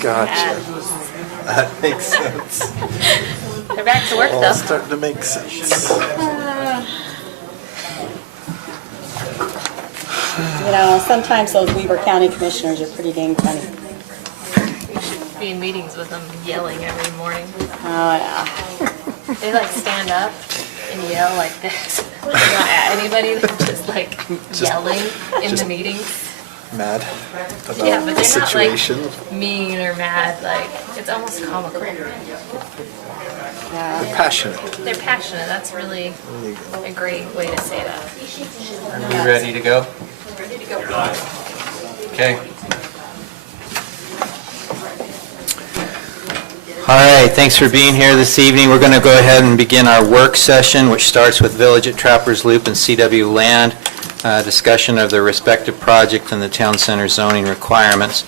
Gotcha. That makes sense. They're back to work All though. starting to make sense. Sometimes those Weaver County commissioners are pretty dang funny. You should be in meetings with them yelling every morning. Oh, yeah. They like stand up and yell like this. Not at anybody, they're just like yelling in the meetings. Mad about Yeah, but the they're not situation. like mean or mad, like it's almost comical. Yeah. Passionate. They're passionate, that's really There you go. a great way to say that. Are you ready to go? Ready to go. Okay. All right, thanks for being here this evening. We're going to go ahead and begin our work session, which starts with Village at Trappers Loop and CW Land, discussion of the respective project and the town center zoning requirements.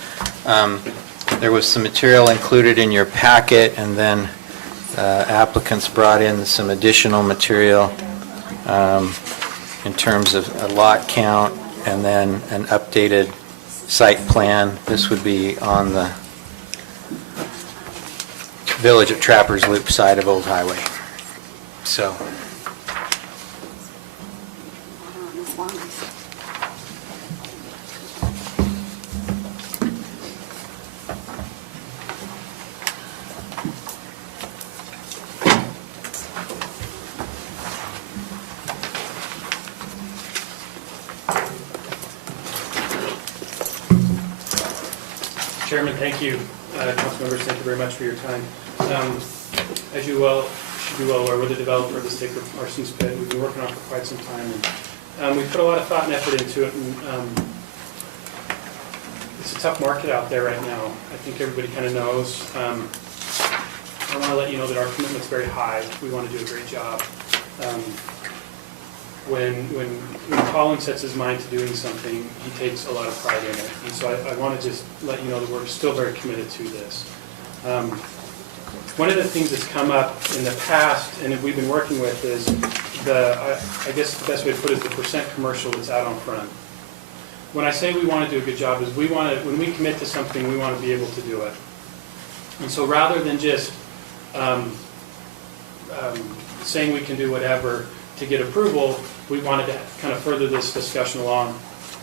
There was some material included in your packet, and then applicants brought in some additional material in terms of a lot count and then an updated site plan. This would be on the Village at Trappers Loop side of Old Highway. So, Chairman, thank you. Council members, thank you very much for your time. As you should be well aware, we're the developer of the Sticker Parsons Pit. We've been working on it for quite some time, and we put a lot of thought and effort into it. And it's a tough market out there right now. I think everybody kind of knows. I want to let you know that our commitment's very high. We want to do a great job. When Colin sets his mind to doing something, he takes a lot of pride in it. And so I want to just let you know that we're still very committed to this. One of the things that's come up in the past, and we've been working with, is I guess the best way to put it is the percent commercial that's out on front. When I say we want to do a good job, is when we commit to something, we want to be able to do it. And so rather than just saying we can do whatever to get approval, we wanted to kind of further this discussion along.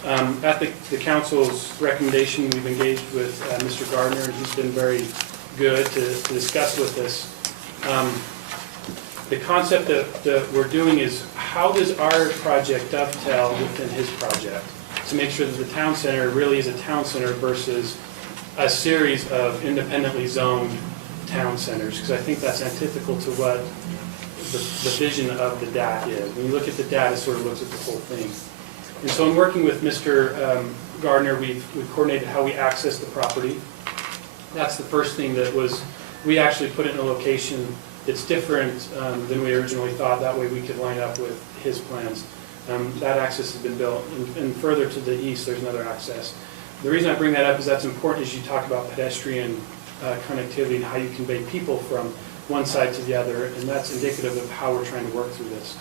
At the council's recommendation, we've engaged with Mr. Gardner, and he's been very good to discuss with us. The concept that we're doing is, how does our project dovetail within his project to make sure that the town center really is a town center versus a series of independently zoned town centers, because I think that's antithetical to what the vision of the DAT is. When you look at the DAT, it sort of looks at the whole thing. And so in working with Mr. Gardner, we've coordinated how we access the property. That's the first thing that was, we actually put it in a location that's different than we originally thought. That way we could line up with his plans. That access has been built. And further to the east, there's another access. The reason I bring that up is that's important as you talk about pedestrian connectivity and how you convey people from one side to the other, and that's indicative of how we're trying to work through this.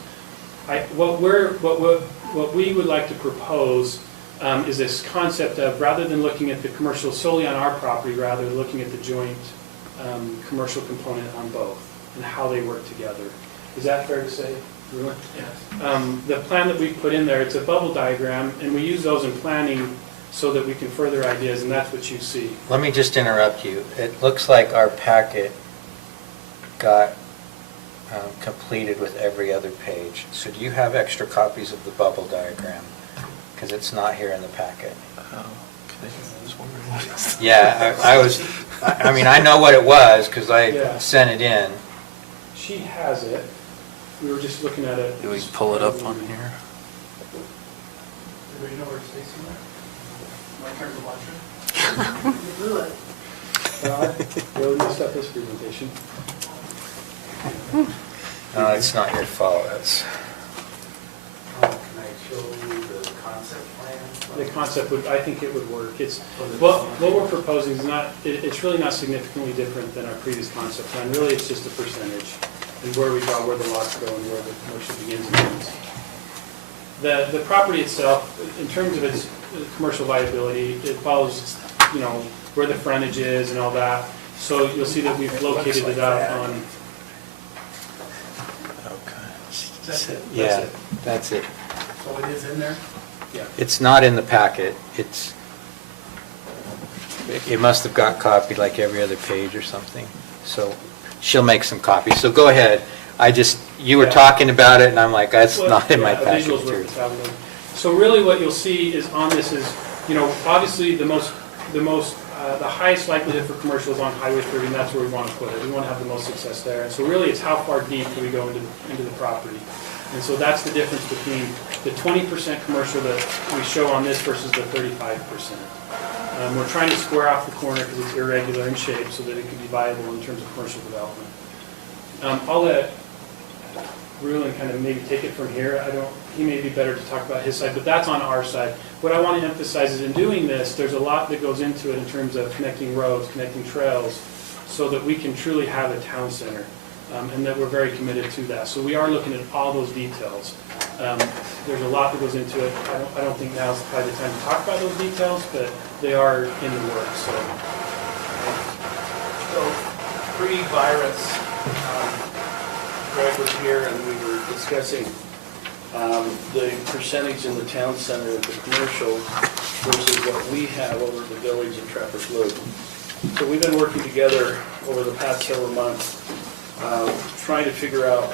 What we would like to propose is this concept of, rather than looking at the commercial solely on our property, rather looking at the joint commercial component on both and how they work together. Is that fair to say? Yes. The plan that we put in there, it's a bubble diagram, and we use those in planning so that we can further ideas, and that's what you see. let me just interrupt you. It looks like our packet got completed with every other page. So do you have extra copies of the bubble diagram? Because it's not here in the packet. Oh, okay. I was wondering what it is. Yeah, I mean, I know what it was because I Yeah. sent it in. She has it. We were just looking at it. Do we pull it up on here? Everybody know where it stays somewhere? My turn to watch it. Really messed up this presentation. No, it's not your fault. It's Can I show you the concept plan? The concept would, I think it would work. It's, what we're proposing is not, it's really not significantly different than our previous concept plan. Really, it's just a percentage and where we draw where the lots go and where the commercial begins and ends. The property itself, in terms of its commercial viability, it follows, where the frontage is and all that. So you'll see that we've located it out on, that's it. Yeah, that's it. So it is in there? Yeah. It's not in the packet. It must have got copied like every other page or something. So she'll make some copies. So go ahead. You were Yeah. talking about it, and I'm like, that's not in my Yeah, a packet. visual's worth a thousand. So really what you'll see is on this is, obviously the highest likelihood for commercial is on Highway 30, and that's where we want to put it. We want to have the most success there. And so really it's how far deep can we go into the property. And so that's the difference between the 20% commercial that we show on this versus the 35%. We're trying to square off the corner because it's irregular in shape so that it can be viable in terms of commercial development. I'll let Rulon kind of maybe take it from here. He may be better to talk about his side, but that's on our side. What I want to emphasize is in doing this, there's a lot that goes into it in terms of connecting roads, connecting trails, so that we can truly have a town center, and that we're very committed to that. So we are looking at all those details. There's a lot that goes into it. I don't think now's probably the time to talk about those details, but they are in the works. So, pre-virus, Greg was here and we were discussing the percentage in the town center of the commercial versus what we have over the village in Trappers Loop. So we've been working together over the past several months, trying to figure out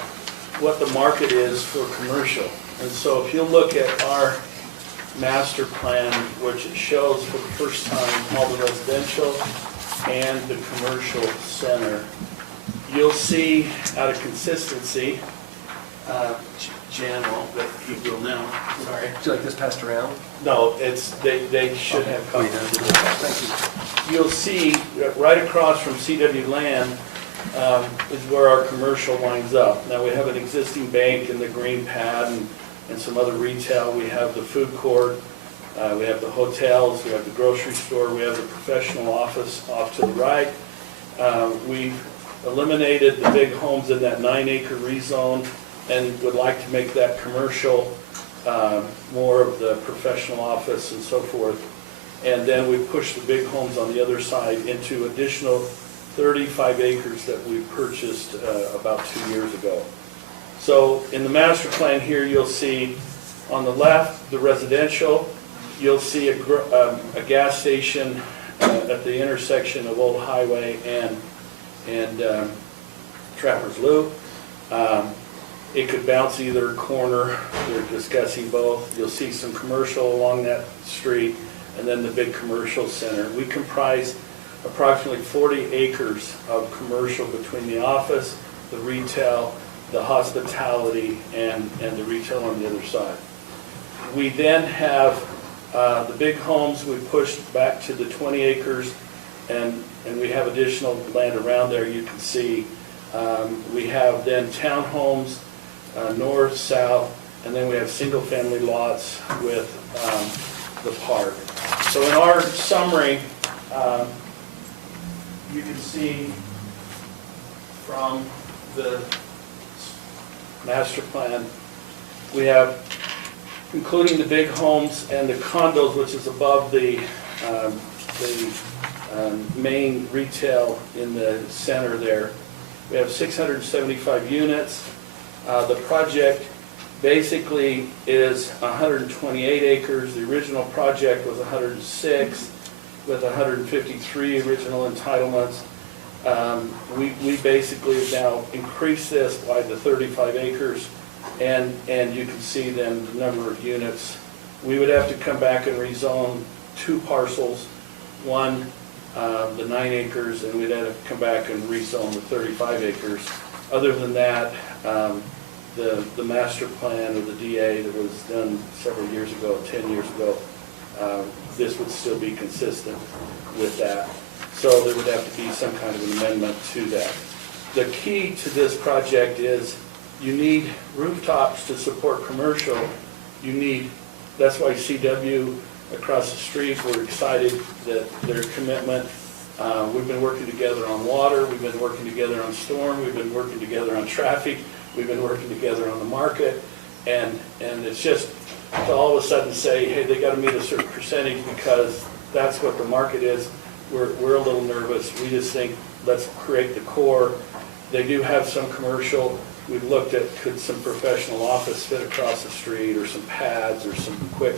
what the market is for commercial. And so if you look at our master plan, which it shows for the first time all the residential and the commercial center, you'll see out of consistency, Jan won't, but he will now, sorry. Would you like this passed around? No, they should have copies of this. Thank you. You'll see right across from CW Land is where our commercial winds up. Now we have an existing bank in the green pad and some other retail. We have the food court, we have the hotels, we have the grocery store, we have the professional office off to the right. We've eliminated the big homes in that 9-acre rezone and would like to make that commercial more of the professional office and so forth. And then we push the big homes on the other side into additional 35 acres that we purchased about 2 years ago. So in the master plan here, you'll see on the left, the residential. You'll see a gas station at the intersection of Old Highway and Trappers Loop. It could bounce either corner. We're discussing both. You'll see some commercial along that street, and then the big commercial center. We comprise approximately 40 acres of commercial between the office, the retail, the hospitality, and the retail on the other side. We then have the big homes we pushed back to the 20 acres, and we have additional land around there you can see. We have then townhomes, north, south, and then we have single-family lots with the park. So in our summary, you can see from the master plan, we have, including the big homes and the condos, which is above the main retail in the center there. We have 675 units. The project basically is 128 acres. The original project was 106 with 153 original entitlements. We basically have now increased this by the 35 acres, and you can see then the number of units. We would have to come back and rezone 2 parcels, one the 9 acres, and we'd have to come back and rezone the 35 acres. Other than that, the master plan of the DA that was done several years ago, 10 years ago, this would still be consistent with that. So there would have to be some kind of an amendment to that. The key to this project is you need rooftops to support commercial. That's why CW across the street, we're excited that their commitment. We've been working together on water, we've been working together on storm, we've been working together on traffic, we've been working together on the market, and it's just to all of a sudden say, hey, they got to meet a certain percentage because that's what the market is. we're a little nervous. We just think, let's create the core. They do have some commercial. We've looked at, could some professional office fit across the street, or some pads, or some quick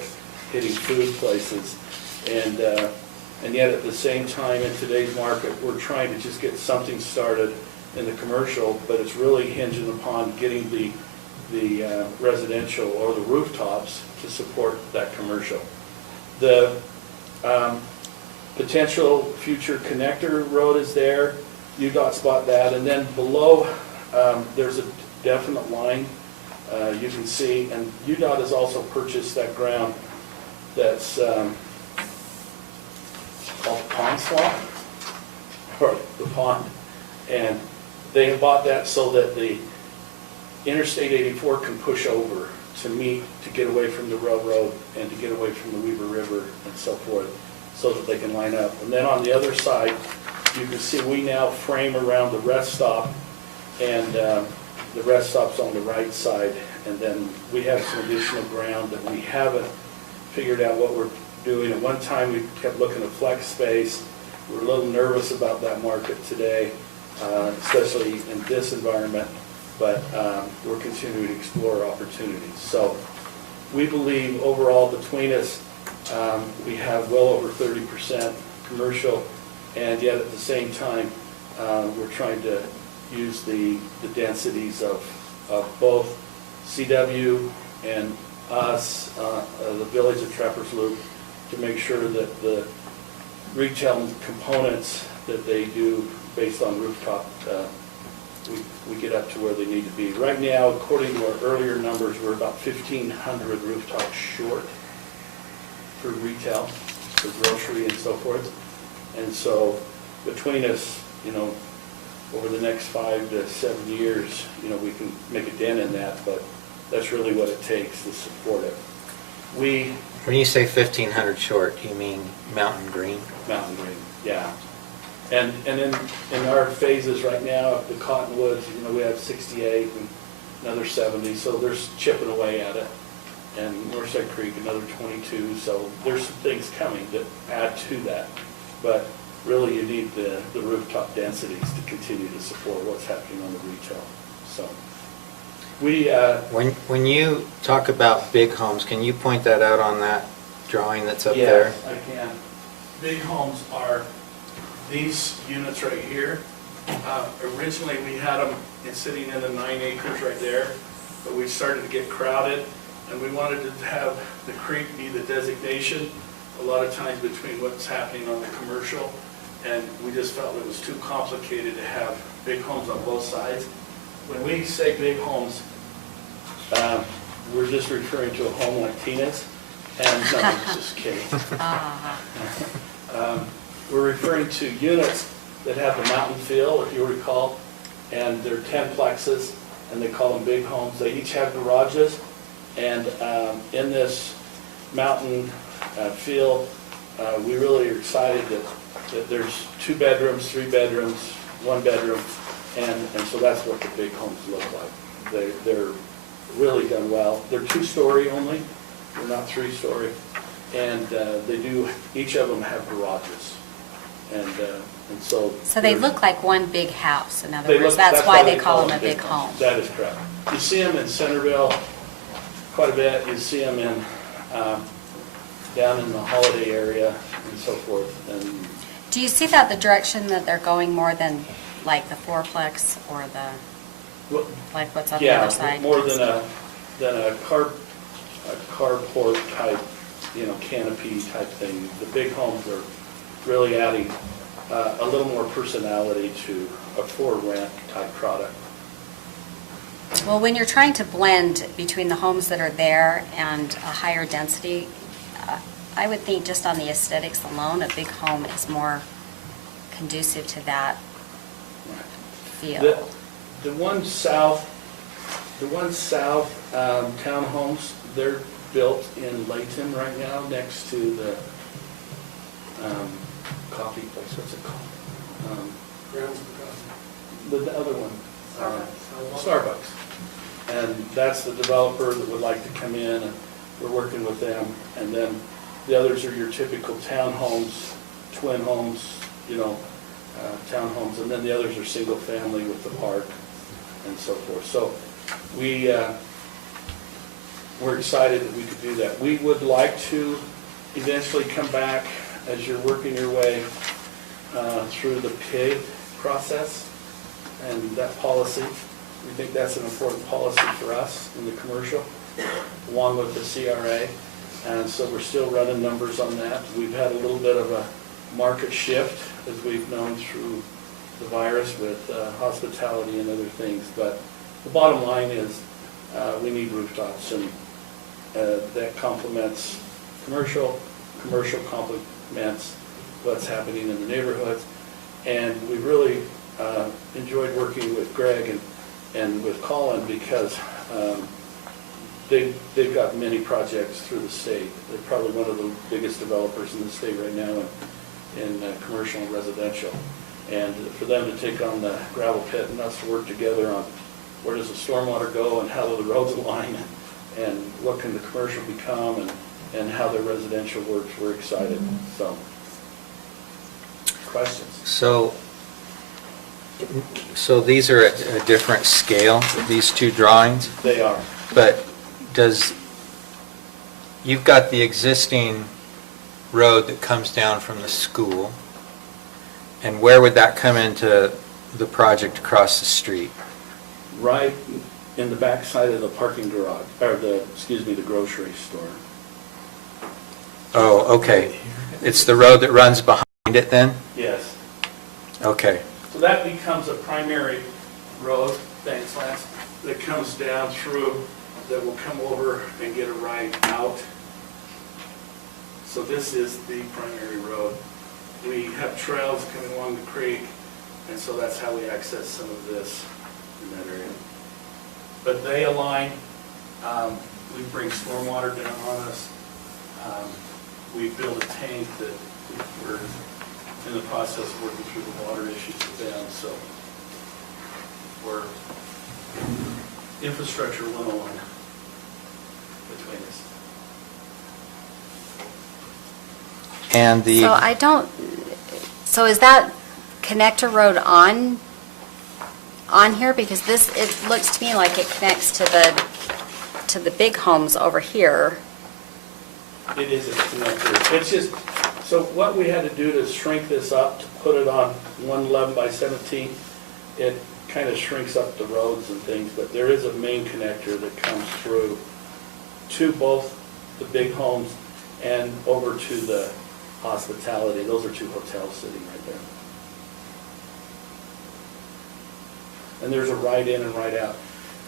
hitting food places. And yet at the same time, in today's market, we're trying to just get something started in the commercial, but it's really hinging upon getting the residential or the rooftops to support that commercial. The potential future connector road is there. UDOT spot that, and then below there's a definite line you can see, and UDOT has also purchased that ground that's called Pond Swamp, or the pond, and they have bought that so that the Interstate 84 can push over to get away from the railroad and to get away from the Weaver River and so forth, so that they can line up. And then on the other side, you can see we now frame around the rest stop, and the rest stop's on the right side, and then we have some additional ground that we haven't figured out what we're doing. At one time, we kept looking at flex space. We're a little nervous about that market today, especially in this environment, but we're continuing to explore opportunities. So we believe overall between us, we have well over 30% commercial, and yet at the same time, we're trying to use the densities of both CW and us, the Village of Trappers Loop, to make sure that the retail components that they do based on rooftop, we get up to where they need to be. Right now, according to our earlier numbers, we're about 1,500 rooftops short for retail, for grocery and so forth. And so between us, over the next 5 to 7 years, we can make a dent in that, but that's really what it takes to support it. When you say 1,500 short, do you mean Mountain Green? Mountain Green, yeah. And in our phases right now, the Cottonwoods, we have 68 and another 70, so there's chipping away at it. And Northside Creek, another 22, so there's some things coming that add to that. But really, you need the rooftop densities to continue to support what's happening on the retail. So When you talk about big homes, can you point that out on that drawing that's up there? Yes, I can. Big homes are these units right here. Originally, we had them sitting in the 9 acres right there, but we started to get crowded, and we wanted to have the creek be the designation a lot of times between what's happening on the commercial, and we just felt it was too complicated to have big homes on both sides. When we say big homes, we're just referring to a home like Tina's, and no, I'm just kidding. We're referring to units that have the mountain feel, if you recall, and they're 10 plexes, and they call them big homes. They each have garages, and in this mountain feel, we really are excited that there's 2 bedrooms, 3 bedrooms, 1 bedroom, and so that's what the big homes look like. They're really done well. They're 2-story only, they're not 3-story, and each of them have garages. And so... So they look like one big house, in other words. That's why they call them a big home. That is correct. You see them in Centerville quite a bit. You see them in down in the Holiday area and so forth. And Do you see that the direction that they're going more than like the fourplex or like what's on the other side? Yeah, more than a carport type, canopy type thing. The big homes are really adding a little more personality to a for-rent type product. Well, when you're trying to blend between the homes that are there and a higher density, I would think just on the aesthetics alone, a big home is more conducive to that feel. The one south townhomes, they're built in Layton right now, next to the coffee place. What's it called? The other one. Starbucks. And that's the developer that would like to come in, and we're working with them. And then the others are your typical townhomes, twin homes, townhomes, and then the others are single family with the park and so forth. So we're excited that we could do that. We would like to eventually come back as you're working your way through the PIG process and that policy. We think that's an important policy for us in the commercial, along with the CRA. And so we're still running numbers on that. We've had a little bit of a market shift, as we've known through the virus with hospitality and other things. But the bottom line is we need rooftops, and that complements commercial. Commercial complements what's happening in the neighborhoods. And we really enjoyed working with Greg and with Colin because they've got many projects through the state. They're probably one of the biggest developers in the state right now in commercial and residential. And for them to take on the gravel pit and us to work together on where does the stormwater go and how do the roads align and what can the commercial become and how the residential works, we're excited. So, questions? So these are at a different scale, these two drawings, They are. but you've got the existing road that comes down from the school, and where would that come into the project across the street? Right in the back side of the parking garage, or the grocery store. Oh, okay. It's the road that runs behind it then? Yes. Okay. So that becomes a primary road, thanks Lance, that comes down through, that will come over and get a right out. So this is the primary road. We have trails coming along the creek, and so that's how we access some of this in that area. But they align, we bring stormwater down on us. We build a tank that we're in the process of working through the water issues with them, so we're infrastructure 101 between us. And so is that connector road on here? Because it looks to me like it connects to the big homes over here. It is a connector. It's just, so what we had to do to shrink this up, to put it on 111 by 17, it kind of shrinks up the roads and things, but there is a main connector that comes through to both the big homes and over to the hospitality. Those are two hotels sitting right there. And there's a right in and right out.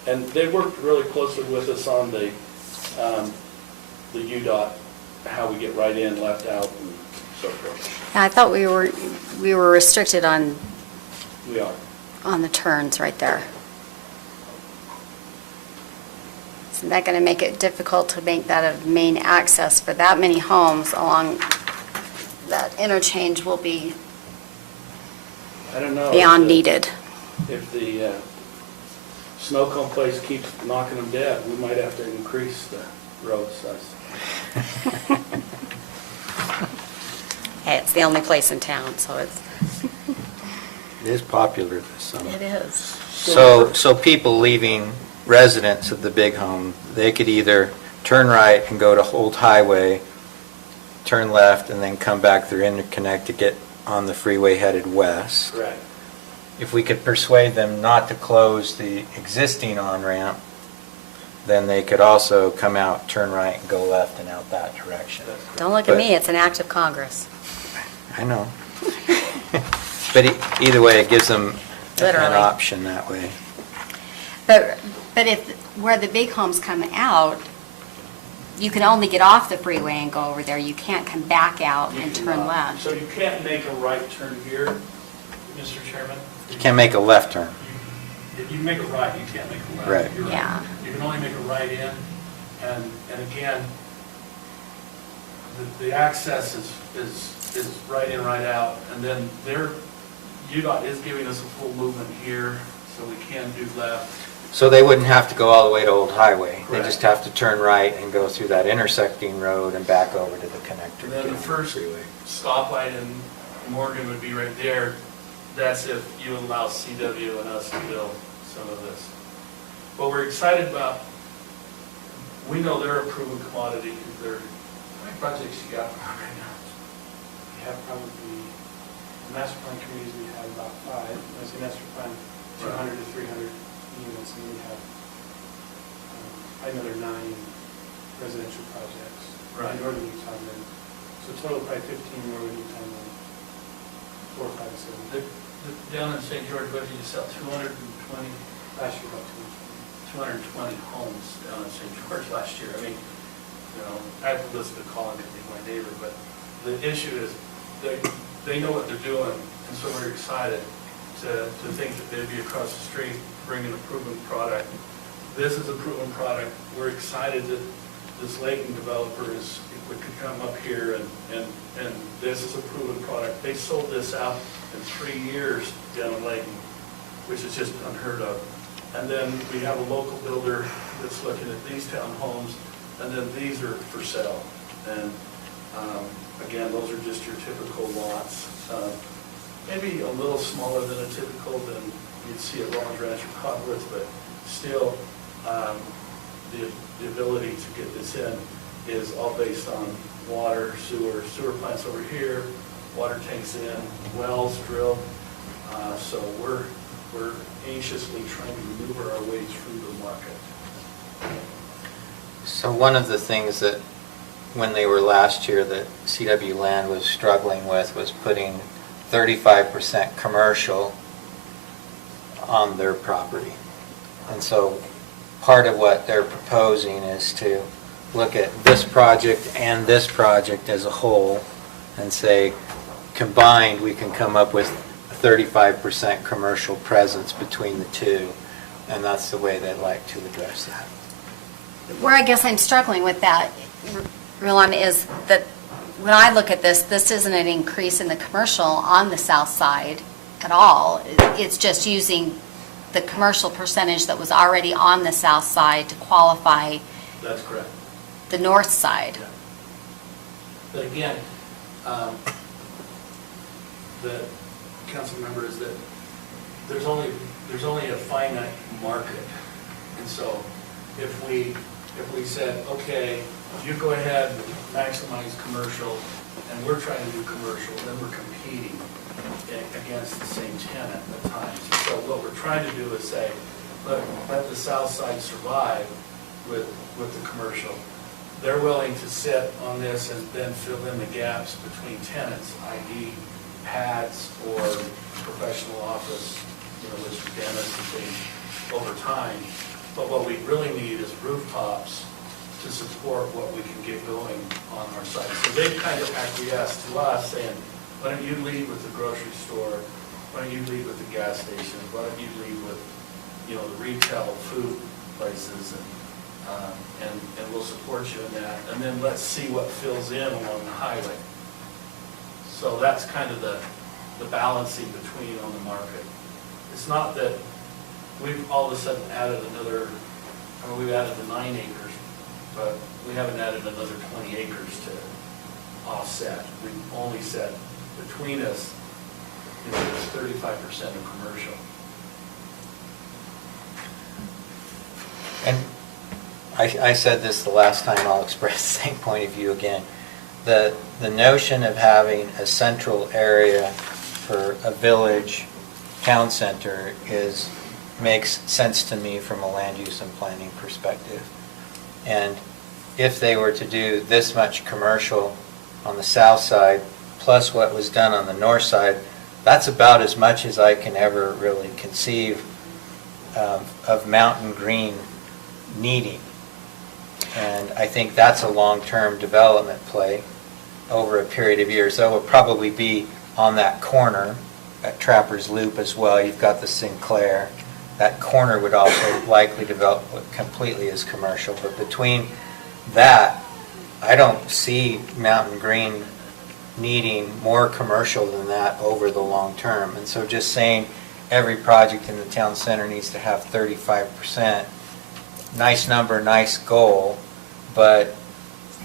And they worked really closely with us on the UDOT, how we get right in, left out, and so forth. Yeah, I thought we were restricted on We are. the turns right there. Isn't that going to make it difficult to make that a main access for that many homes along that interchange will be I don't know. beyond needed? If the snow cone place keeps knocking them dead, we might have to increase the road size. Hey, it's the only place in town, so it is popular this summer. it is. So people leaving residents of the big home, they could either turn right and go to Old Highway, turn left, and then come back through interconnect to get on the freeway headed west. Right. If we could persuade them not to close the existing on-ramp, then they could also come out, turn right, and go left and out that direction. Don't look at me, it's an act of Congress. I know. But either way, it gives them an Literally. option that way. But if, where the big homes come out, you can only get off the freeway and go over there. You can't come back out and turn left. So you can't make a right turn here, Mr. Chairman? You can't make a left turn. If you make a right, you can't make a left. Right. You're Yeah. You can only make a right in, and again, the access is right in, right out, and then UDOT is giving us a full movement here, so we can do left. So they wouldn't have to go all the way to Old Highway. They Correct. just have to turn right and go through that intersecting road and back over to the connector. And to then get the on first freeway. stoplight in Morgan would be right there. That's if you allow CW and us to build some of this. What we're excited about, we know they're a proven commodity. How many projects you got right now? We have probably, master plan communities, we have about 5, I say master plan, 200 to 300 units, and we have another 9 residential projects. Right. In northern Utah, then, so total probably 15 northern Utah, and then 4 or 5 7. Down in St. George, what did you sell, 220? Last year about 220 homes down in St. George last year. I mean, you know, I have to listen to Colin because he's my neighbor, but the issue is they know what they're doing, and so we're excited to think that they'd be across the street bringing a proven product. This is a proven product. We're excited that this Layton developer could come up here and this is a proven product. They sold this out in 3 years down in Layton, which is just unheard of. And then we have a local builder that's looking at these townhomes, and then these are for sale. And again, those are just your typical lots. Maybe a little smaller than a typical than you'd see at Rollins Ranch or Cottonwoods, but still the ability to get this in is all based on water, sewer plants over here, water tanks in, wells drilled. So we're anxiously trying to maneuver our way through the market. So one of the things that, when they were last year, that CW Land was struggling with was putting 35% commercial on their property. And so part of what they're proposing is to look at this project and this project as a whole and say, combined, we can come up with a 35% commercial presence between the two. And that's the way they'd like to address that. Where I guess I'm struggling with that, Rulan, is that when I look at this, this isn't an increase in the commercial on the south side at all. It's just using the commercial percentage that was already on the south side to qualify That's correct. the north side. Yeah. But again, the council member is that there's only a finite market. And so if we said, okay, you go ahead and maximize commercial, and we're trying to do commercial, then we're competing against the same tenant at times. And so what we're trying to do is say, look, let the south side survive with the commercial. They're willing to sit on this and then fill in the gaps between tenants, i.e. pads or professional office, which dentists and things over time. But what we really need is rooftops to support what we can get going on our site. So they kind of acquiesced to us saying, why don't you lead with the grocery store? Why don't you lead with the gas station? Why don't you lead with, the retail food places? And we'll support you in that. And then let's see what fills in along the highway. So that's kind of the balancing between on the market. It's not that we've all of a sudden added another, we've added the 9 acres, but we haven't added another 20 acres to offset. We've only said between us, there's 35% of commercial. And I said this the last time, I'll express the same point of view again. The notion of having a central area for a village town center makes sense to me from a land use and planning perspective. And if they were to do this much commercial on the south side, plus what was done on the north side, that's about as much as I can ever really conceive of Mountain Green needing. And I think that's a long-term development play over a period of years. That will probably be on that corner at Trapper's Loop as well. You've got the Sinclair. That corner would also likely develop completely as commercial. But between that, I don't see Mountain Green needing more commercial than that over the long term. And so just saying every project in the town center needs to have 35%, nice number, nice goal, but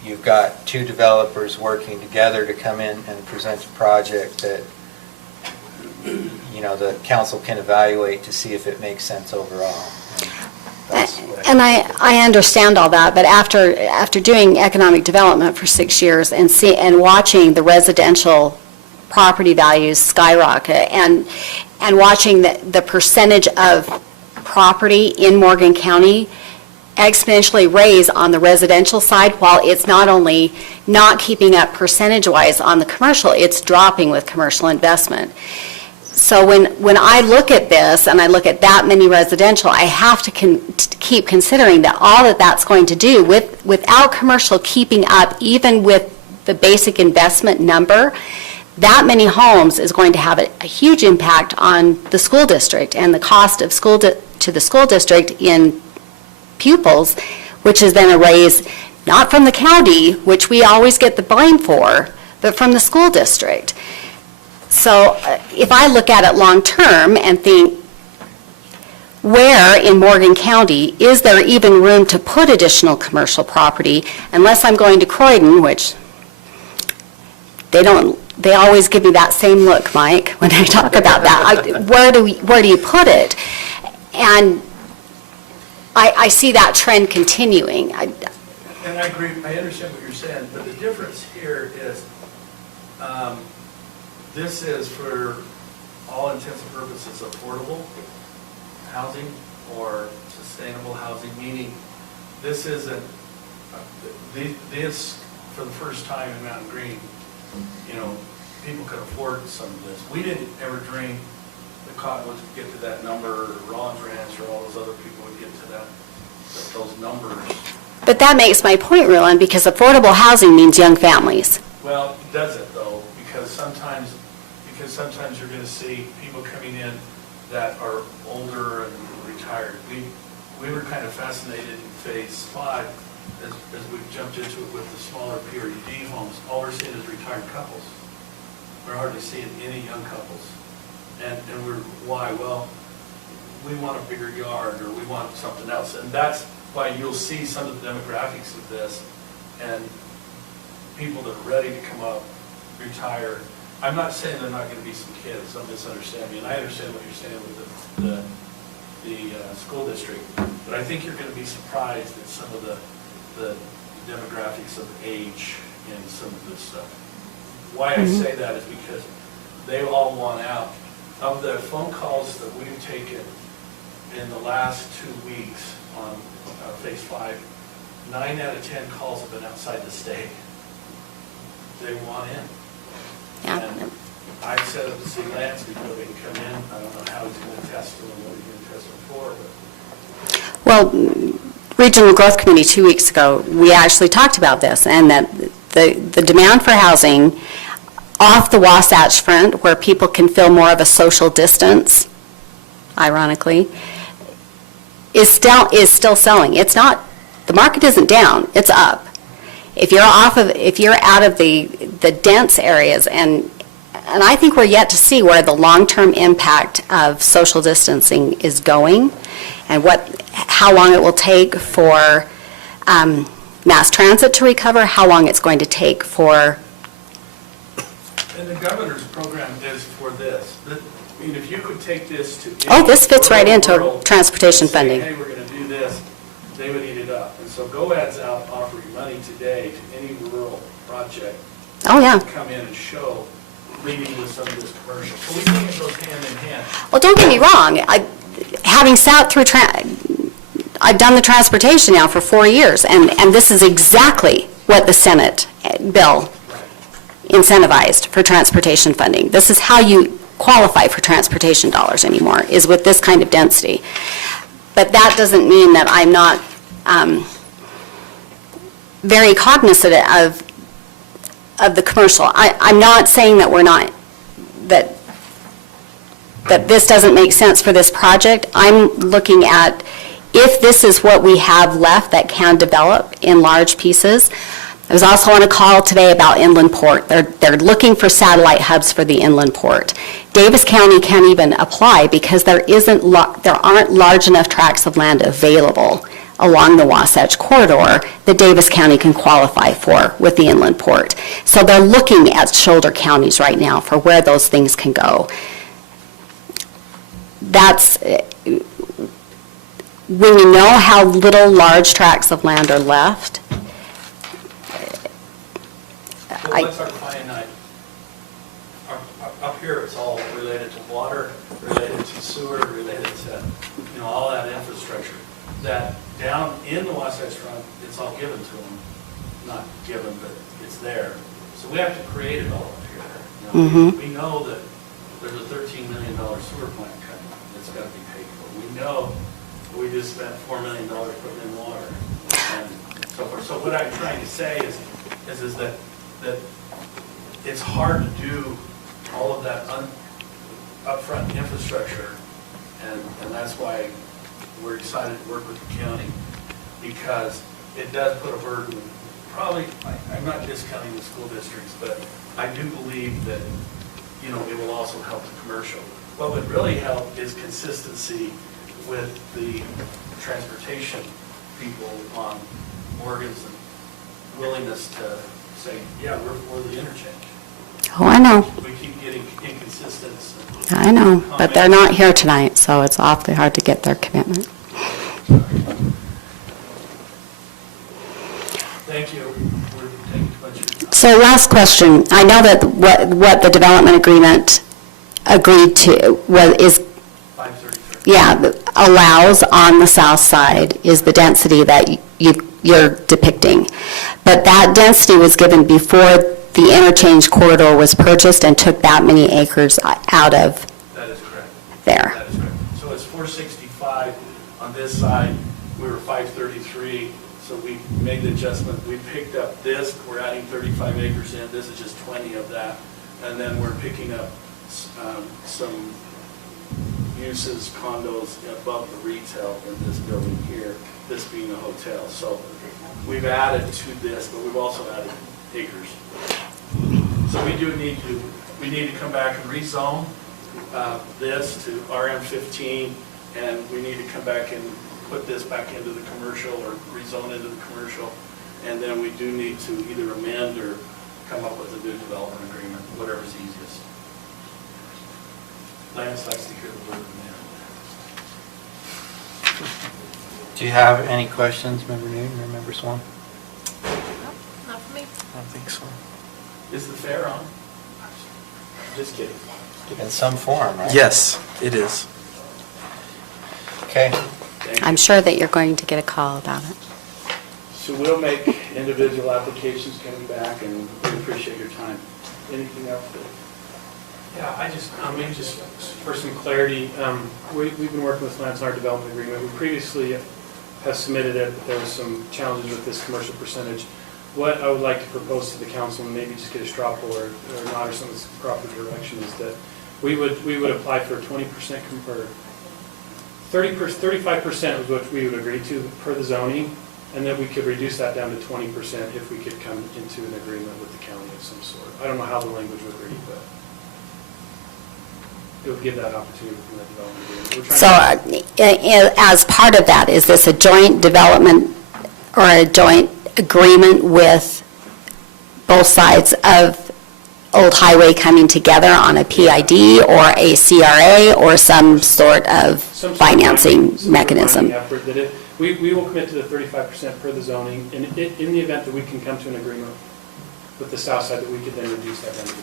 you've got two developers working together to come in and present a project that the council can evaluate to see if it makes sense overall. That's what And I understand all that, but after doing economic development for 6 years and watching the residential property values skyrocket and watching the percentage of property in Morgan County exponentially raise on the residential side, while it's not only not keeping up percentage-wise on the commercial, it's dropping with commercial investment. So when I look at this and I look at that many residential, I have to keep considering that all that's going to do without commercial keeping up even with the basic investment number, that many homes is going to have a huge impact on the school district and the cost of to the school district in pupils, which is then a raise not from the county, which we always get the blame for, but from the school district. So if I look at it long-term and think, where in Morgan County is there even room to put additional commercial property, unless I'm going to Croydon, which they always give me that same look, Mike, when I talk about that. Where do you put it? And I see that trend continuing. And I agree, I understand what you're saying, but the difference here is, this is for all intents and purposes affordable housing or sustainable housing, meaning this isn't, this, for the first time in Mountain Green, people could afford some of this. We didn't ever dream that Cottonwoods would get to that number, or Ron's Ranch, or all those other people would get to those numbers. But that makes my point, Roland, because affordable housing means young families. Well, does it though? Because sometimes you're going to see people coming in that are older and retired. We were kind of fascinated in phase 5 as we jumped into it with the smaller PRD homes. All we're seeing is retired couples. We're hardly seeing any young couples. And why? Well, we want a bigger yard, or we want something else. And that's why you'll see some of the demographics of this, and people that are ready to come up, retire. I'm not saying there are not going to be some kids, don't misunderstand me, and I understand what you're saying with the school district, but I think you're going to be surprised at some of the demographics of age in some of this stuff. Why I say that is because they all want out. Of the phone calls that we've taken in the last 2 weeks on phase 5, 9 out of 10 calls have been outside the state. They want in. Yeah. And I set up to see Lance before they can come in. I don't know how he's going to test them and what he's going to test them for. But Regional Growth Committee 2 weeks ago, we actually talked about this, and that the demand for housing off the Wasatch Front, where people can feel more of a social distance, ironically, is still selling. It's not, the market isn't down, it's up. If you're out of the dense areas, and I think we're yet to see where the long-term impact of social distancing is going, and how long it will take for mass transit to recover, how long it's going to take for. And the governor's program is for this. I mean, if you could take this to This fits right into world transportation and say, funding. hey, we're going to do this, they would eat it up. And so GOAD's out offering money today to any rural project. Oh, yeah. To come in and show, leading with some of this commercial. So we think it goes hand in hand. Well, don't get me wrong. Having sat through, I've done the transportation now for 4 years, and this is exactly what the Senate bill incentivized for transportation funding. This is how you qualify for transportation dollars anymore, is with this kind of density. But that doesn't mean that I'm not very cognizant of the commercial. I'm not saying that we're not, that this doesn't make sense for this project. I'm looking at if this is what we have left that can develop in large pieces. I was also on a call today about inland port. They're looking for satellite hubs for the inland port. Davis County can't even apply because there aren't large enough tracts of land available along the Wasatch Corridor that Davis County can qualify for with the inland port. So they're looking at shoulder counties right now for where those things can go. that's, when you know how little large tracts of land are left, So what's our finite? Up here, it's all related to water, related to sewer, related to, all that infrastructure. That down in the Wasatch Front, it's all given to them. Not given, but it's there. So we have to create it all up here. We know that there's a $13 million sewer plant coming that's got to be paid for. We know we just spent $4 million putting in water and so forth. So what I'm trying to say is that it's hard to do all of that upfront infrastructure, and that's why we're excited to work with the county, because it does put a burden, probably, I'm not discounting the school districts, but I do believe that, it will also help the commercial. What would really help is consistency with the transportation people on Morgan's and willingness to say, yeah, we're for the interchange. oh, I know, We keep getting inconsistencies. I know, but they're not here tonight, so it's awfully hard to get their commitment. Thank you. We're taking too much of your time. So last question, I know that what the development agreement agreed to is 533. yeah, allows on the south side is the density that you're depicting. But that density was given before the interchange corridor was purchased and took that many acres out of That is correct. there. That is correct. So it's 465 on this side. We were 533, so we made the adjustment. We picked up this. We're adding 35 acres in. This is just 20 of that. And then we're picking up some uses, condos above the retail in this building here, this being a hotel. So we've added to this, but we've also added acres. So we need to come back and rezone this to RM15, and we need to come back and put this back into the commercial or rezone into the commercial. And then we do need to either amend or come up with a new development agreement, whatever's easiest. Lance likes to hear the word amend. Do you have any questions, Member Newton or Member Swan? Not for me. I don't think so. Is the fair on? Just kidding. In some form, right? Yes, it is. Okay. Thank you. I'm sure that you're going to get a call about it. So we'll make individual applications coming back, and we appreciate your time. Anything else? Yeah, maybe just for some clarity, we've been working with Lance on our development agreement. We previously have submitted it, but there were some challenges with this commercial percentage. What I would like to propose to the council, and maybe just get a straw poll or not, or some proper direction, is that we would apply for 20% or 35% was what we would agree to per the zoning, and then we could reduce that down to 20% if we could come into an agreement with the county of some sort. I don't know how the language would read, but it would give that opportunity from that development agreement. So as part of that, is this a joint development or a joint agreement with both sides of Old Highway coming together on a PID or a CRA or some sort of Some sort of financing some mechanism? sort of effort that we will commit to the 35% per the zoning, and in the event that we can come to an agreement with the south side, that we could then reduce that down to 20%.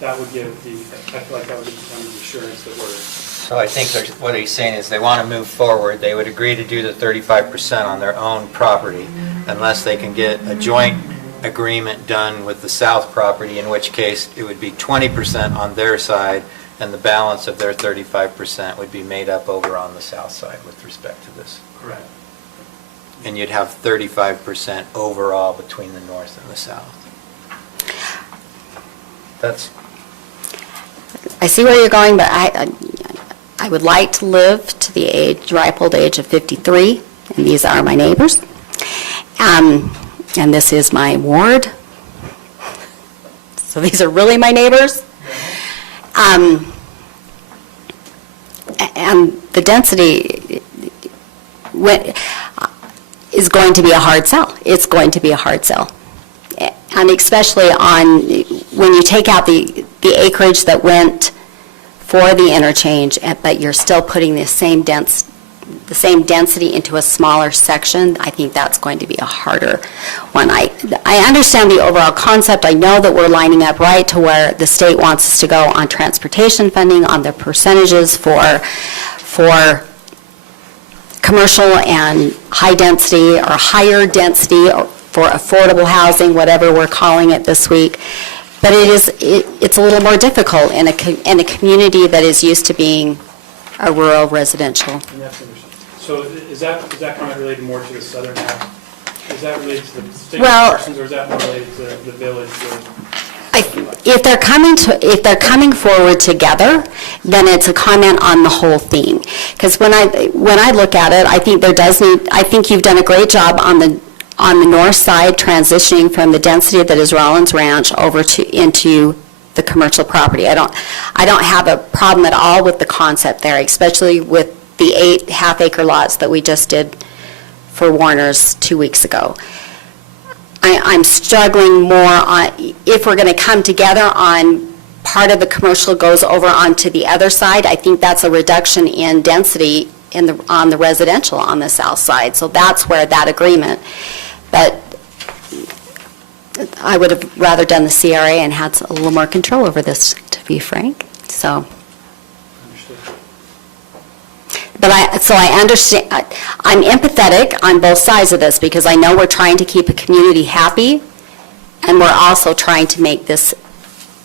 That would give I feel like that would give the county the assurance that we're. So I think what he's saying is they want to move forward. They would agree to do the 35% on their own property unless they can get a joint agreement done with the south property, in which case it would be 20% on their side and the balance of their 35% would be made up over on the south side with respect to this. Correct. And you'd have 35% overall between the north and the south. That's, I see where you're going, but I would like to live to the ripe old age of 53, and these are my neighbors. And this is my ward. So these are really my neighbors. And the density is going to be a hard sell. It's going to be a hard sell. And especially when you take out the acreage that went for the interchange, but you're still putting the same density into a smaller section, I think that's going to be a harder one. I understand the overall concept. I know that we're lining up right to where the state wants us to go on transportation funding, on the percentages for commercial and high density or higher density or for affordable housing, whatever we're calling it this week. But it's a little more difficult in a community that is used to being a rural residential. And that's interesting. So is that comment related more to the southern half? Is that related to the state portions, or is that more related to the village? If they're coming forward together, then it's a comment on the whole thing. Because when I look at it, I think you've done a great job on the north side transitioning from the density that is Rollins Ranch over into the commercial property. I don't have a problem at all with the concept there, especially with the 8 half-acre lots that we just did for Warner's 2 weeks ago. I'm struggling more on, if we're going to come together on part of the commercial goes over onto the other side, I think that's a reduction in density on the residential on the south side. So that's where that agreement. But I would have rather done the CRA and had a little more control over this, to be frank. So. But I understand, I'm empathetic on both sides of this because I know we're trying to keep a community happy, and we're also trying to make this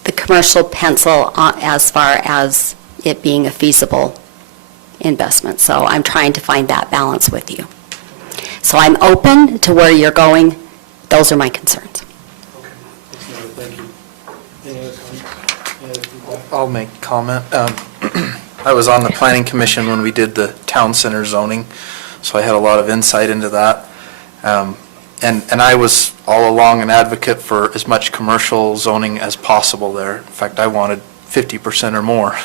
the commercial pencil as far as it being a feasible investment. So I'm trying to find that balance with you. So I'm open to where you're going. Those are my concerns. Okay, that's noted. Thank you. Any other comments? Any other feedback? I'll make a comment. I was on the planning commission when we did the town center zoning, so I had a lot of insight into that. And I was all along an advocate for as much commercial zoning as possible there. In fact, I wanted 50% or more.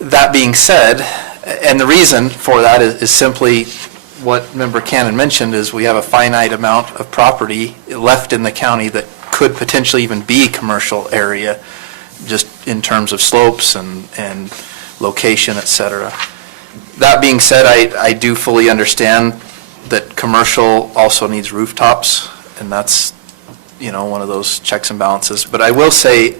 That being said, and the reason for that is simply what Member Cannon mentioned, is we have a finite amount of property left in the county that could potentially even be commercial area, just in terms of slopes and location, et cetera. That being said, I do fully understand that commercial also needs rooftops, and that's, one of those checks and balances. But I will say,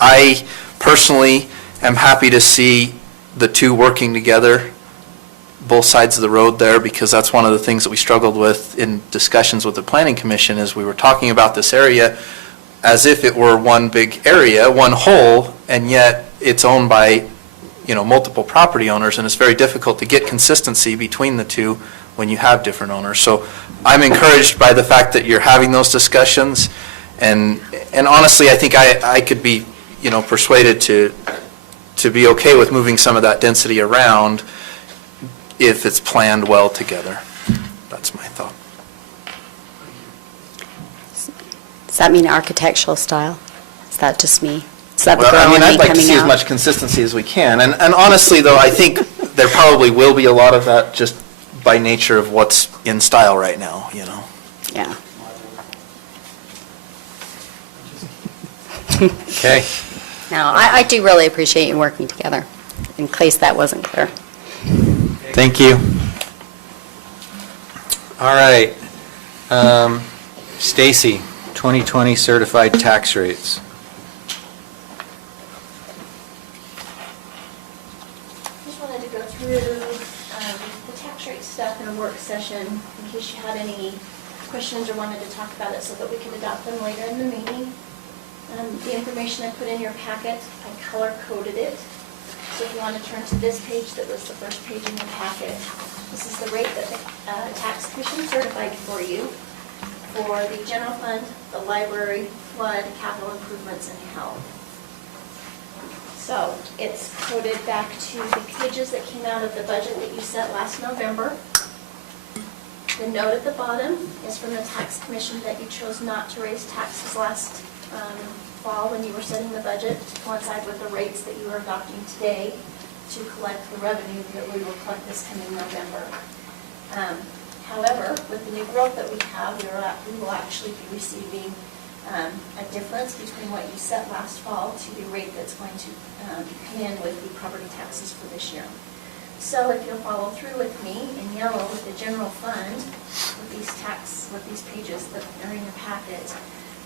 I personally am happy to see the two working together, both sides of the road there, because that's one of the things that we struggled with in discussions with the Planning Commission, is we were talking about this area as if it were one big area, one whole, and yet it's owned by, multiple property owners, and it's very difficult to get consistency between the two when you have different owners. So I'm encouraged by the fact that you're having those discussions, and honestly, I think I could be, persuaded to be okay with moving some of that density around if it's planned well together. That's my thought. Does that mean architectural style? Is that just me? Is that the Well, girl in me I'd like to coming see as out? much consistency as we can. And honestly, though, I think there probably will be a lot of that just by nature of what's in style right now, Yeah. Okay. No, I do really appreciate you working together, in case that wasn't clear. Thank you. All right. Stacy, 2020 certified tax rates. Just wanted to go through the tax rate stuff in a work session in case you had any questions or wanted to talk about it so that we could adopt them later in the meeting. The information I put in your packet, I color-coded it. So if you want to turn to this page that was the first page in your packet, this is the rate that the tax commission certified for you for the general fund, the library, flood, capital improvements, and health. So it's coded back to the pages that came out of the budget that you set last November. The note at the bottom is from the tax commission that you chose not to raise taxes last fall when you were setting the budget to coincide with the rates that you are adopting today to collect the revenue that we will collect this coming November. However, with the new growth that we have, we will actually be receiving a difference between what you set last fall to the rate that's going to come in with the property taxes for this year. So if you'll follow through with me in yellow with the general fund, with these pages that are in your packet,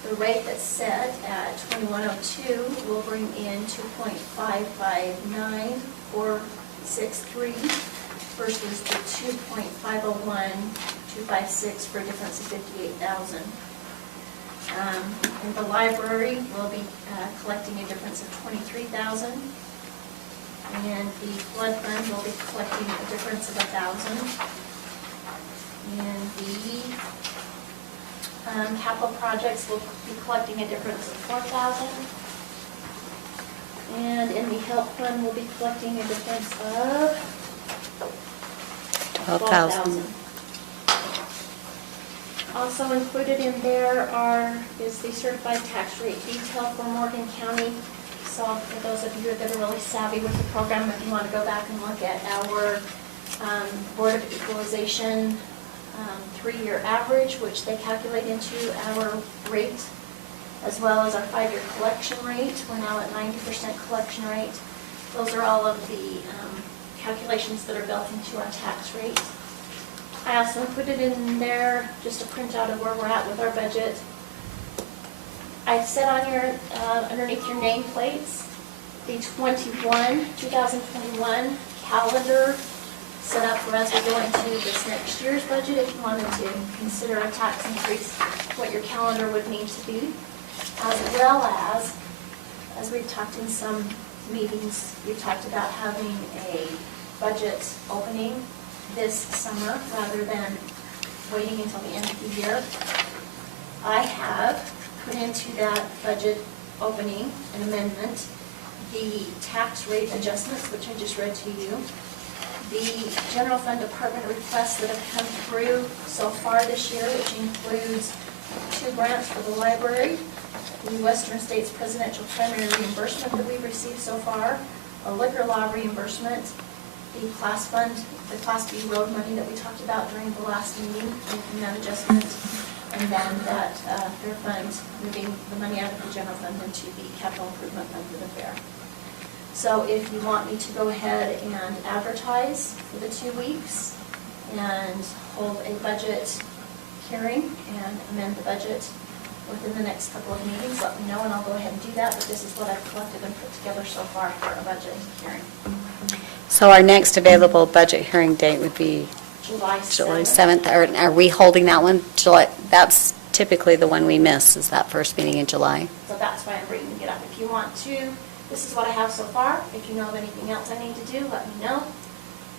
the rate that's set at 2102 will bring in 2.559463 versus the 2.501256 for a difference of 58,000. And the library will be collecting a difference of 23,000. And the flood fund will be collecting a difference of 1,000. And the capital projects will be collecting a difference of 4,000. And in the health fund, we'll be collecting a difference of 12,000. Also included in there is the certified tax rate detail for Morgan County. So for those of you that are really savvy with the program, if you want to go back and look at our Board of Equalization 3-year average, which they calculate into our rate, as well as our 5-year collection rate. We're now at 90% collection rate. Those are all of the calculations that are built into our tax rate. I also included in there just a printout of where we're at with our budget. I set on your, underneath your nameplates, the 2021 calendar set up for as we go into this next year's budget. If you wanted to consider a tax increase, what your calendar would need to be, as well as we've talked in some meetings, we've talked about having a budget opening this summer rather than waiting until the end of the year. I have put into that budget opening an amendment, the tax rate adjustments, which I just read to you, the general fund department requests that have come through so far this year, which includes 2 grants for the library, the Western States Presidential Primary Reimbursement that we've received so far, a liquor law reimbursement, the class fund, the Class B road money that we talked about during the last meeting, making that adjustment, and then that fair fund, moving the money out of the general fund into the capital improvement fund for the fair. So if you want me to go ahead and advertise for the 2 weeks and hold a budget hearing and amend the budget within the next couple of meetings, let me know and I'll go ahead and do that. But this is what I've collected and put together so far for a budget hearing. So our next available budget hearing date would be July 7th. Are we holding that one? July? That's typically the one we miss, is that first meeting in July. So that's why I'm bringing it up. If you want to, this is what I have so far. If you know of anything else I need to do, let me know.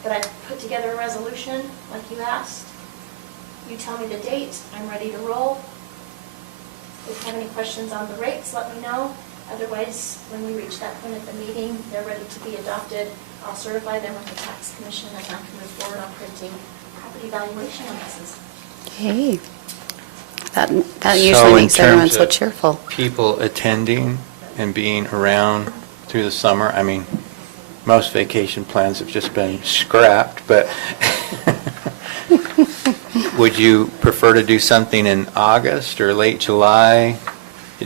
But I put together a resolution like you asked. You tell me the date, I'm ready to roll. If you have any questions on the rates, let me know. Otherwise, when we reach that point at the meeting, they're ready to be adopted. I'll certify them with the tax commission and I can move forward on printing property valuation notices. Okay. That usually makes everyone so cheerful. People attending and being around through the summer, I mean, most vacation plans have just been scrapped, but would you prefer to do something in August or late July?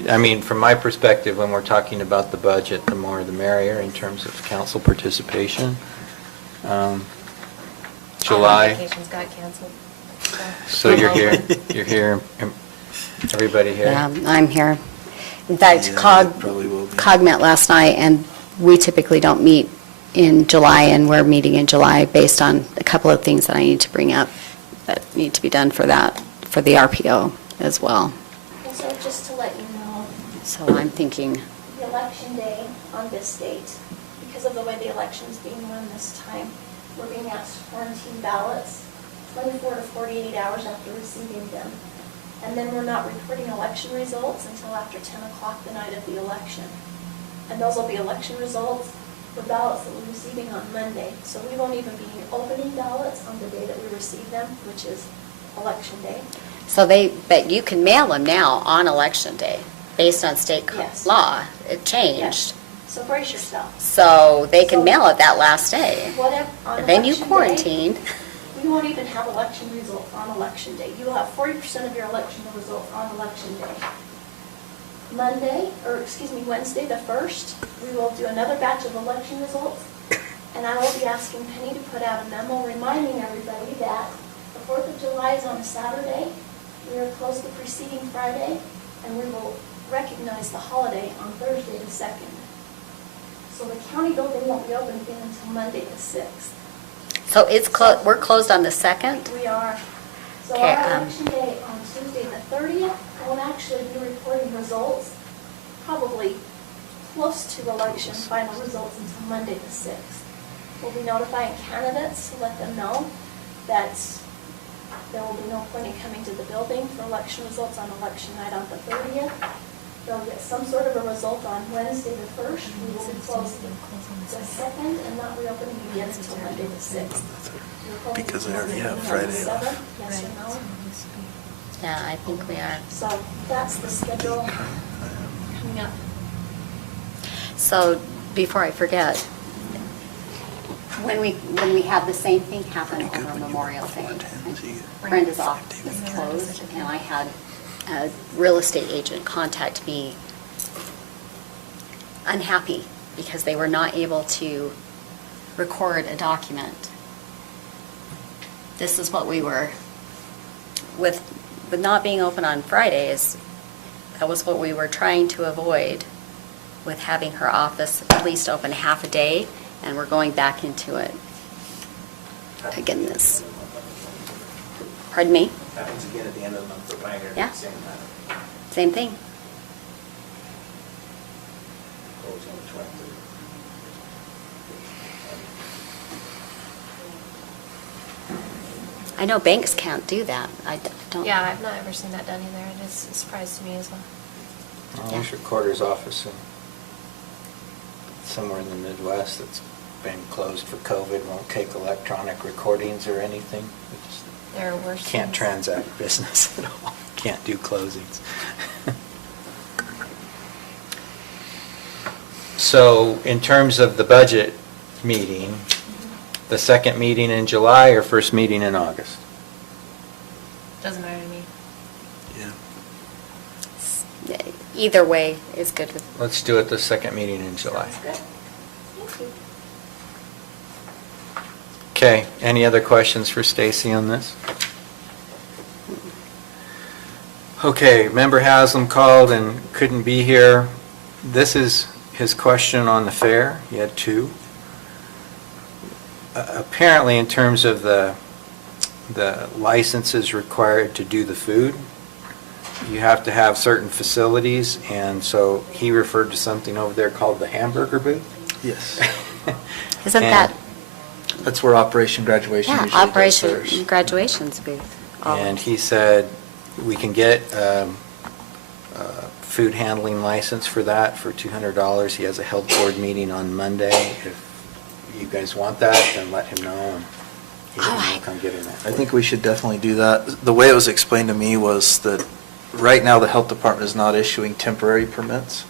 I mean, from my perspective, when we're talking about the budget, the more the merrier in terms of council participation. July. Vacations got canceled. So you're here, everybody here? Yeah, I'm here. In fact, Yeah, COG it probably will be. met last night, and we typically don't meet in July, and we're meeting in July based on a couple of things that I need to bring up that need to be done for that, for the RPO as well. And so just to let you know, So I'm thinking, the election day on this date, because of the way the election's being run this time, we're being asked to quarantine ballots 24 to 48 hours after receiving them. And then we're not reporting election results until after 10 o'clock the night of the election. And those will be election results for ballots that we're receiving on Monday. So we won't even be opening ballots on the day that we receive them, which is election day. but you can mail them now on Election Day, based on state Yes. law. It changed. Yes. So brace yourself. So they can mail it that last day. Whatever, on Then you election day, quarantine. we won't even have election results on election day. You will have 40% of your election results on election day. Wednesday the 1st, we will do another batch of election results. And I will be asking Penny to put out a memo reminding everybody that the 4th of July is on a Saturday. We are closed the preceding Friday, and we will recognize the holiday on Thursday the 2nd. So the county building won't be open again until Monday the 6th. So we're closed on the 2nd? We are. So Okay, our election day on Tuesday the 30th, I will actually be reporting results, probably close to election final results until Monday the 6th. We'll be notifying candidates to let them know that there will be no point in coming to the building for election results on election night on the 30th. They'll get some sort of a result on Wednesday the 1st. We will be closed the 2nd and not reopening again until Monday the 6th. Because they already have Friday off. Yes or no? Yeah, I think we are. So that's the schedule coming up. So before I forget, when we had the same thing happen over Memorial Day, Brenda's office was closed, and I had a real estate agent contact me unhappy because they were not able to record a document. This is what we were, with not being open on Fridays, that was what we were trying to avoid with having her office at least open half a day, and we're going back into it. Again, this. Pardon me? Happens again at the end of the month, the Pioneer Yeah. did the same matter. Same thing. Closed on the 23rd. I know banks can't do that. I don't. Yeah, I've not ever seen that done either. It is a surprise to me as well. There's recorder's office somewhere in the Midwest that's been closed for COVID, won't take electronic recordings or anything. It just There are worse can't things. transact business at all, can't do closings. So in terms of the budget meeting, the second meeting in July or first meeting in August? Doesn't matter to me. Yeah. Either way is good with. Let's do it the second meeting in July. Sounds good. Thank you. Okay, any other questions for Stacy on this? Okay, Member Haslam called and couldn't be here. This is his question on the fair. He had two. Apparently, in terms of the licenses required to do the food, you have to have certain facilities, and so he referred to something over there called the hamburger booth. Yes. Isn't And- that, That's where Operation Graduation yeah, usually does Operation theirs. Graduation's booth. And he said we can get a food handling license for that for $200. He has a health board meeting on Monday. If you guys want that, then let him know, and he Oh, can work on getting that. I think we should definitely do that. The way it was explained to me was that right now the health department is not issuing temporary permits,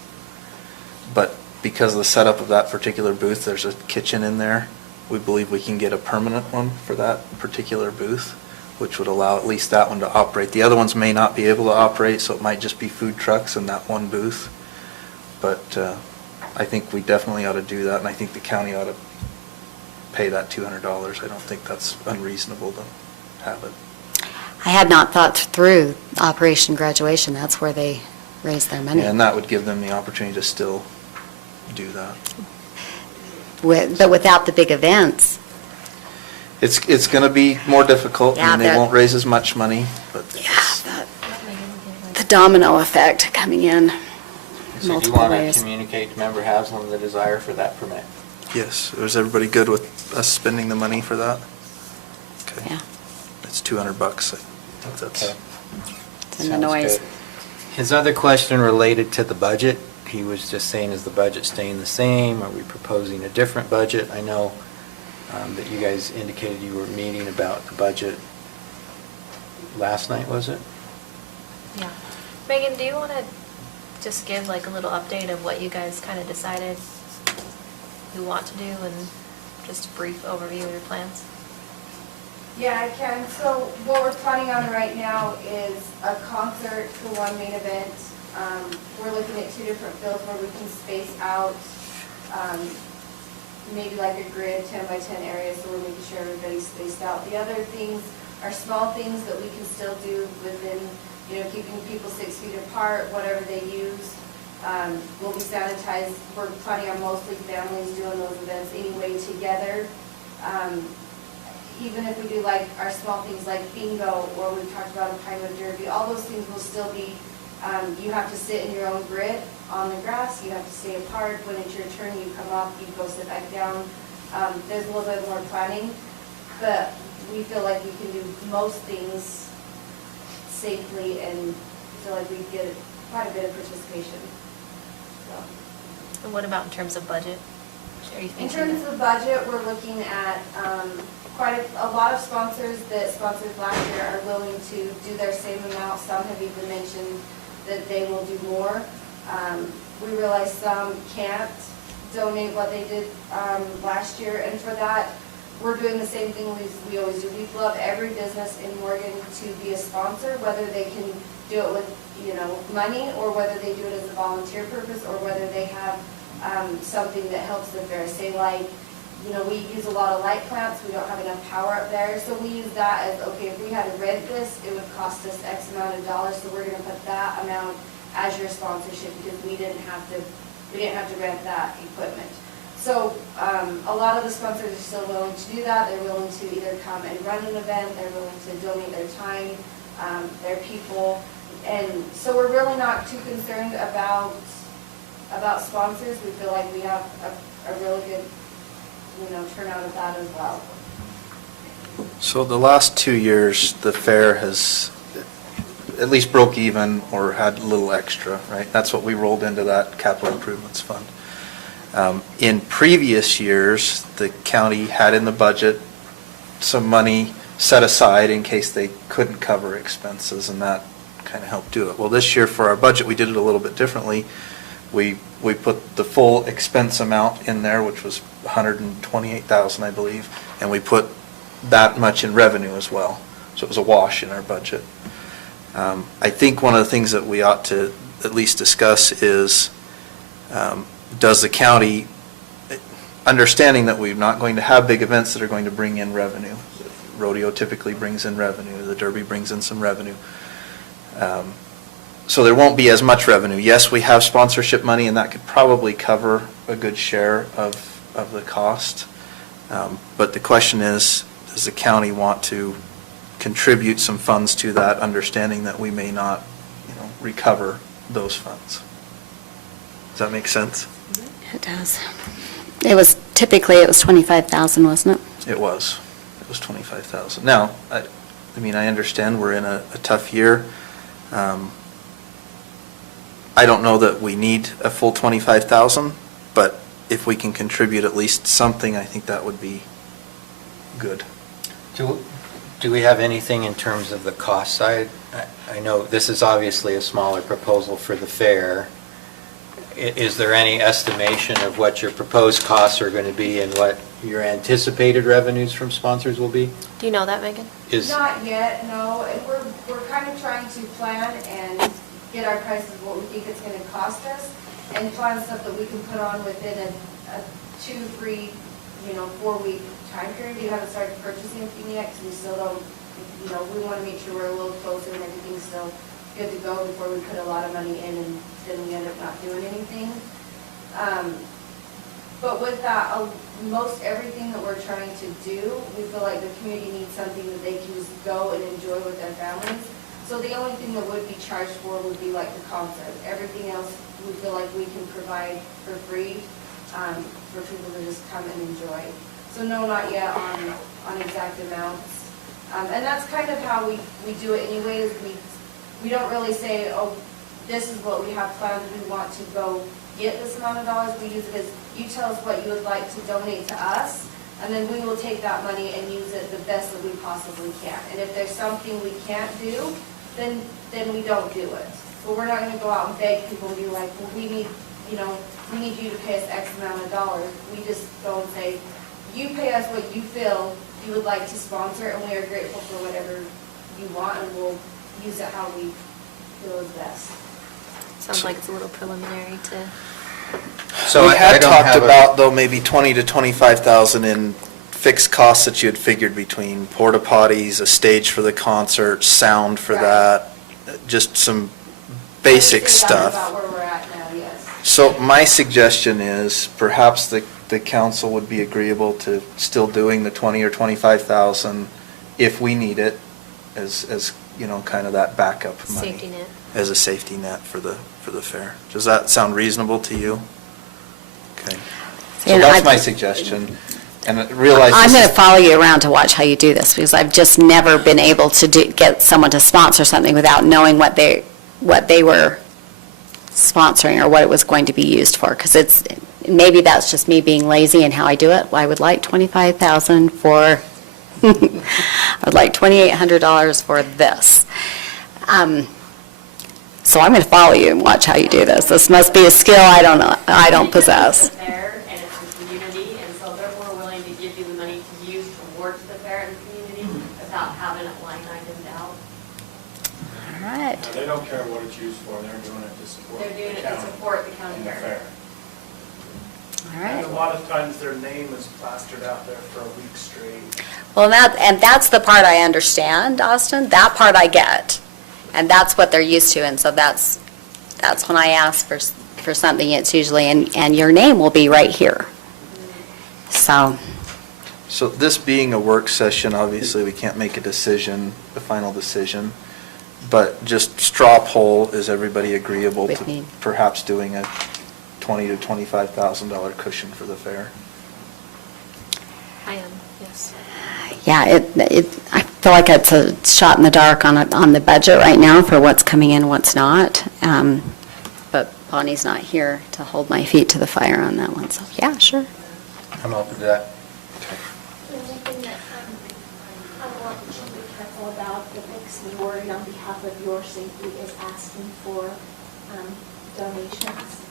but because of the setup of that particular booth, there's a kitchen in there. We believe we can get a permanent one for that particular booth, which would allow at least that one to operate. The other ones may not be able to operate, so it might just be food trucks in that one booth. But I think we definitely ought to do that, and I think the county ought to pay that $200. I don't think that's unreasonable to have it. I had not thought through Operation Graduation. That's where they raise their money. And that would give them the opportunity to still do that. But without the big events. It's going to be more difficult, Yeah, and they that- won't raise as much money, but Yeah, the domino effect coming in So do you multiple want to ways. communicate to Member Haslam the desire for that permit? yes. Is everybody good with us spending the money for that? Okay. Yeah, It's $200. I think that's, Okay. it's in the Sounds noise. good. His other question related to the budget. He was just saying, is the budget staying the same? Are we proposing a different budget? I know that you guys indicated you were meeting about the budget last night, was it? Yeah. Megan, do you want to just give like a little update of what you guys kind of decided you want to do and just a brief overview of your plans? Yeah, I can. So what we're planning on right now is a concert for one main event, We're looking at 2 different fields where we can space out, maybe like a grid, 10 by 10 area, so we're making sure everybody's spaced out. The other things are small things that we can still do within, keeping people 6 feet apart, whatever they use. Will be sanitized. We're planning on mostly families doing those events anyway together. Even if we do like our small things like bingo, or we've talked about a Pinewood Derby, all those things will still be, you have to sit in your own grid on the grass, you have to stay apart. When it's your turn, you come up, you go sit back down. There's a little bit more planning, but we feel like we can do most things safely and feel like we get quite a bit of participation. So. And what about in terms of budget? Are you In thinking? terms of budget, we're looking at quite a lot of sponsors that sponsored last year are willing to do their same amount. Some have even mentioned that they will do more. We realize some can't donate what they did last year, and for that, we're doing the same thing we always do. We love every business in Morgan to be a sponsor, whether they can do it with money, or whether they do it as a volunteer purpose, or whether they have something that helps them there. Say like, we use a lot of light plants, we don't have enough power up there, so we use that as, okay, if we had to rent this, it would cost us X amount of dollars, so we're gonna put that amount as your sponsorship, because we didn't have to rent that equipment. So a lot of the sponsors are still willing to do that. They're willing to either come and run an event, they're willing to donate their time, their people, and so we're really not too concerned about sponsors. We feel like we have a really good turnout of that as well. So the last 2 years, the fair has at least broke even or had a little extra, right? That's what we rolled into that capital improvements fund. In previous years, the county had in the budget some money set aside in case they couldn't cover expenses, and that kind of helped do it. Well, this year for our budget, we did it a little bit differently. We put the full expense amount in there, which was $128,000, I believe, and we put that much in revenue as well. So it was a wash in our budget. I think one of the things that we ought to at least discuss is, does the county, understanding that we're not going to have big events that are going to bring in revenue. Rodeo typically brings in revenue, the Derby brings in some revenue. So there won't be as much revenue. Yes, we have sponsorship money, and that could probably cover a good share of the cost. But the question is, does the county want to contribute some funds to that, understanding that we may not, recover those funds? Does that make sense? It does. It was 25,000, wasn't it? It was 25,000. Now, I understand we're in a tough year. I don't know that we need a full 25,000, but if we can contribute at least something, I think that would be good. Do we have anything in terms of the cost side? I know this is obviously a smaller proposal for the fair. Is there any estimation of what your proposed costs are going to be and what your anticipated revenues from sponsors will be? Do you know that, Megan? Not yet, no. And we're kind of trying to plan and get our prices, what we think it's going to cost us, and plan stuff that we can put on within a 2, 3, 4-week time period. We haven't started purchasing anything yet because we still don't, we want to make sure we're a little closer and everything's still good to go before we put a lot of money in and then we end up not doing anything. But with that, most everything that we're trying to do, we feel like the community needs something that they can just go and enjoy with their families. So the only thing that would be charged for would be like the concert. Everything else we feel like we can provide for free for people to just come and enjoy. So no, not yet on exact amounts. And that's kind of how we do it anyways. We don't really say, oh, this is what we have planned, we want to go get this amount of dollars. We use it as, you tell us what you would like to donate to us, and then we will take that money and use it the best that we possibly can. And if there's something we can't do, then we don't do it. But we're not going to go out and beg people and be like, well, we need you to pay us X amount of dollars. We just go and say, you pay us what you feel you would like to sponsor, and we are grateful for whatever you want, and we'll use it how we feel is best. Sounds like it's a little preliminary to, So We I had don't talked have a- about, though, maybe 20 to 25,000 in fixed costs that you had figured between porta potties, a stage for the concert, sound for Right. that, just some basic I would say stuff. That's about where we're at now, yes. So my suggestion is perhaps the council would be agreeable to still doing the 20 or 25,000 if we need it as, you know, kind of that backup money. safety net. As a safety net for the fair. Does that sound reasonable to you? Okay. So And that's I- my suggestion. And I realize I'm this going is- to follow you around to watch how you do this, because I've just never been able to get someone to sponsor something without knowing what they were sponsoring or what it was going to be used for, because maybe that's just me being lazy and how I do it. I would like 25,000 for, I would like $2,800 for this. So I'm going to follow you and watch how you do this. This must be a skill I don't possess. It's the fair and it's the community, and so they're more willing to give you the money to use towards the fair and the community without having it line itemed out. All right. Now, they don't care what it's used for, they're doing it to support They're doing the it to county support the county and the fair. fair. All And right. a lot of times their name is plastered out there for a week straight. Well, that's the part I understand, Austin. That part I get. And that's what they're used to, and so that's when I ask for something, it's usually, and your name will be right here. So, So this being a work session, obviously, we can't make a decision, the final decision, but just straw poll, is everybody agreeable With to me. perhaps doing a $20,000 to $25,000 cushion for the fair? I am, yes. yeah, I feel like it's a shot in the dark on the budget right now for what's coming in, what's not. But Bonnie's not here to hold my feet to the fire on that one, so, yeah, sure. I'm open to that. The only thing that I want you to be careful about that makes me worried on behalf of your safety is asking for donations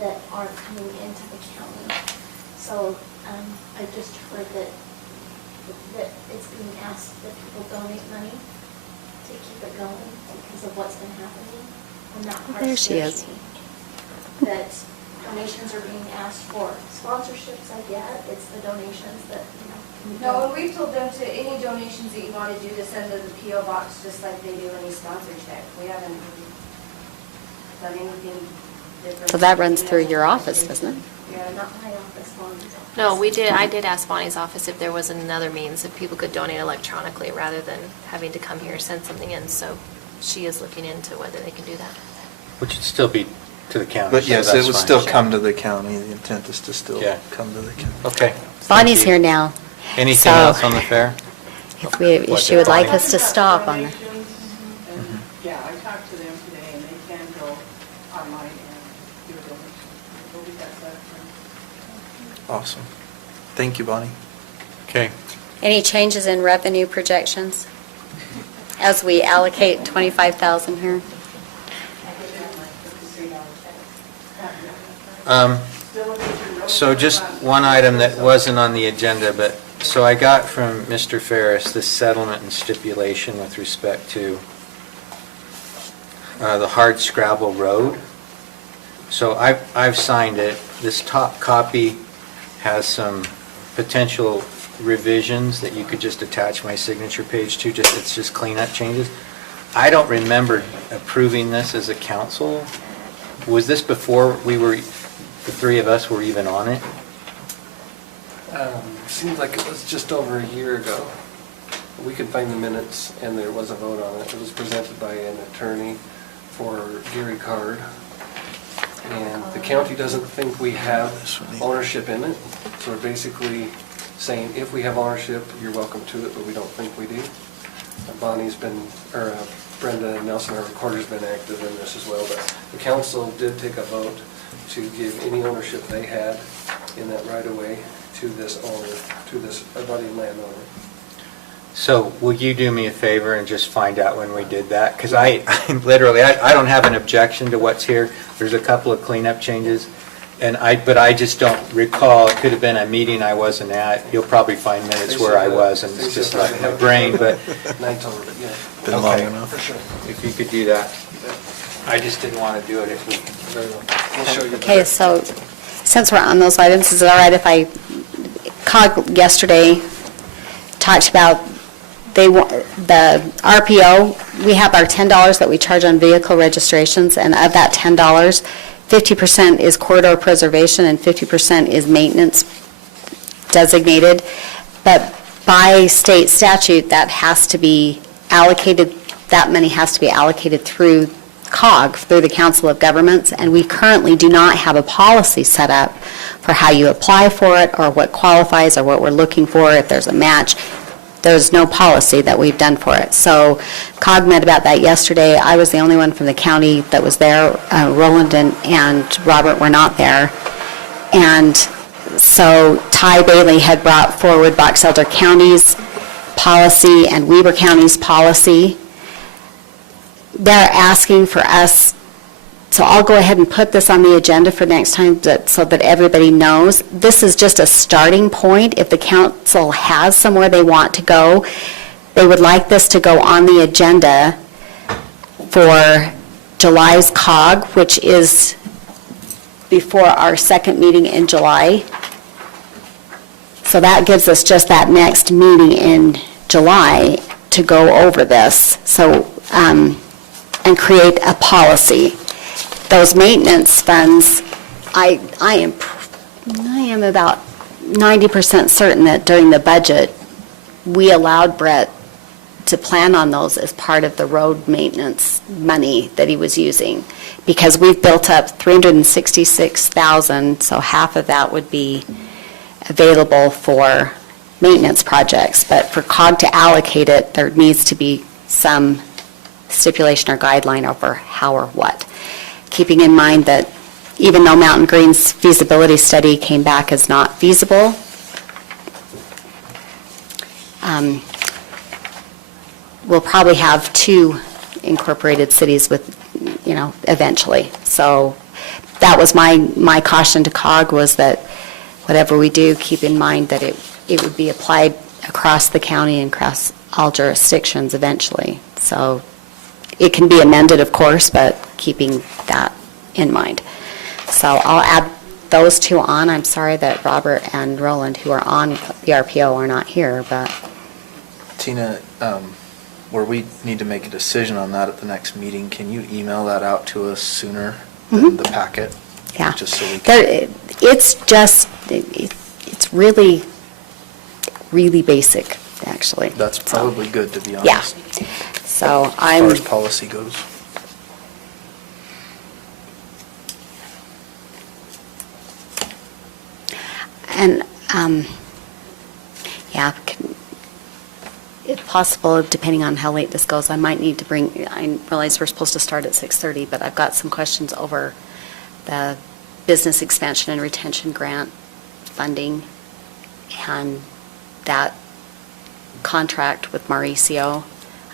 that are coming into the county. So I just heard that it's being asked that people donate money to keep it going because of what's been happening. And that part There she scares is. me. That donations are being asked for. Sponsorships, I get, it's the donations that, can you No, donate? and we've told them to, any donations that you want to do, to send to the P.O. box, just like they do any sponsor check. We haven't really done anything different. So that runs through your office, doesn't it? Yeah, not my office, Bonnie's office. No, I did ask Bonnie's office if there was another means if people could donate electronically rather than having to come here or send something in, so she is looking into whether they can do that. Which would still be to the county. But so yes, it that's would fine. still come to the county. The intent is to still Yeah. come to the county. Okay. Bonnie's Thank you. here now. Anything So- else on the fair? If she would like us to stop on the. And, yeah, I talked to them today, and they can go online and do a donation. We'll get that set up for Awesome. Thank you, Bonnie. Okay. Any changes in revenue projections as we allocate 25,000 here? So just one item that wasn't on the agenda, but, so I got from Mr. Ferris this settlement and stipulation with respect to the hard scrabble road. So I've signed it. This top copy has some potential revisions that you could just attach my signature page to, it's just cleanup changes. I don't remember approving this as a council. Was this before the three of us were even on it? Seems like it was just over a year ago. We could find the minutes, and there was a vote on it. It was presented by an attorney for Gary Card. And the county doesn't think we have ownership in it, so we're basically saying, if we have ownership, you're welcome to it, but we don't think we do. Bonnie's been, or Brenda Nelson, our recorder's been active in this as well, but the council did take a vote to give any ownership they had in that right-of-way to this owner, to this abutting landowner. So will you do me a favor and just find out when we did that? Because I literally, I don't have an objection to what's here. There's a couple of cleanup changes, but I just don't recall. It could have been a meeting I wasn't at. You'll probably find minutes where I was, and it's just like my brain, but. Nights over, but yeah. Been long Okay. enough. For sure. If you could do that. I just didn't want to do it if we... We'll show you. Okay, so since we're on those items, is it all right if COG yesterday talked about the RPO, we have our $10 that we charge on vehicle registrations, and of that $10, 50% is corridor preservation and 50% is maintenance designated. But by state statute, that has to be allocated, that money has to be allocated through COG, through the Council of Governments, and we currently do not have a policy set up for how you apply for it or what qualifies or what we're looking for, if there's a match. There's no policy that we've done for it. So COG met about that yesterday. I was the only one from the county that was there. Roland and Robert were not there. And so Ty Bailey had brought forward Box Elder County's policy and Weber County's policy. They're asking for us, so I'll go ahead and put this on the agenda for next time so that everybody knows. This is just a starting point. If the council has somewhere they want to go, they would like this to go on the agenda for July's COG, which is before our second meeting in July. So that gives us just that next meeting in July to go over this. So, and create a policy. Those maintenance funds, I am about 90% certain that during the budget, we allowed Brett to plan on those as part of the road maintenance money that he was using, because we've built up $366,000, so half of that would be available for maintenance projects. But for COG to allocate it, there needs to be some stipulation or guideline over how or what. Keeping in mind that even though Mountain Green's feasibility study came back as not feasible, we'll probably have 2 incorporated cities with, eventually. So that was my caution to COG, was that whatever we do, keep in mind that it would be applied across the county and across all jurisdictions eventually. So it can be amended, of course, but keeping that in mind. So I'll add those 2 on. I'm sorry that Robert and Roland, who are on the RPO, are not here, but... Tina, where we need to make a decision on that at the next meeting, can you email that out to us sooner than the packet? Yeah. Just so we can... It's really, really basic, actually. That's probably good, to be honest. Yeah. So As far as policy goes. And, if possible, depending on how late this goes, I might need to I realize we're supposed to start at 6:30, but I've got some questions over the business expansion and retention grant funding and that contract with Mauricio.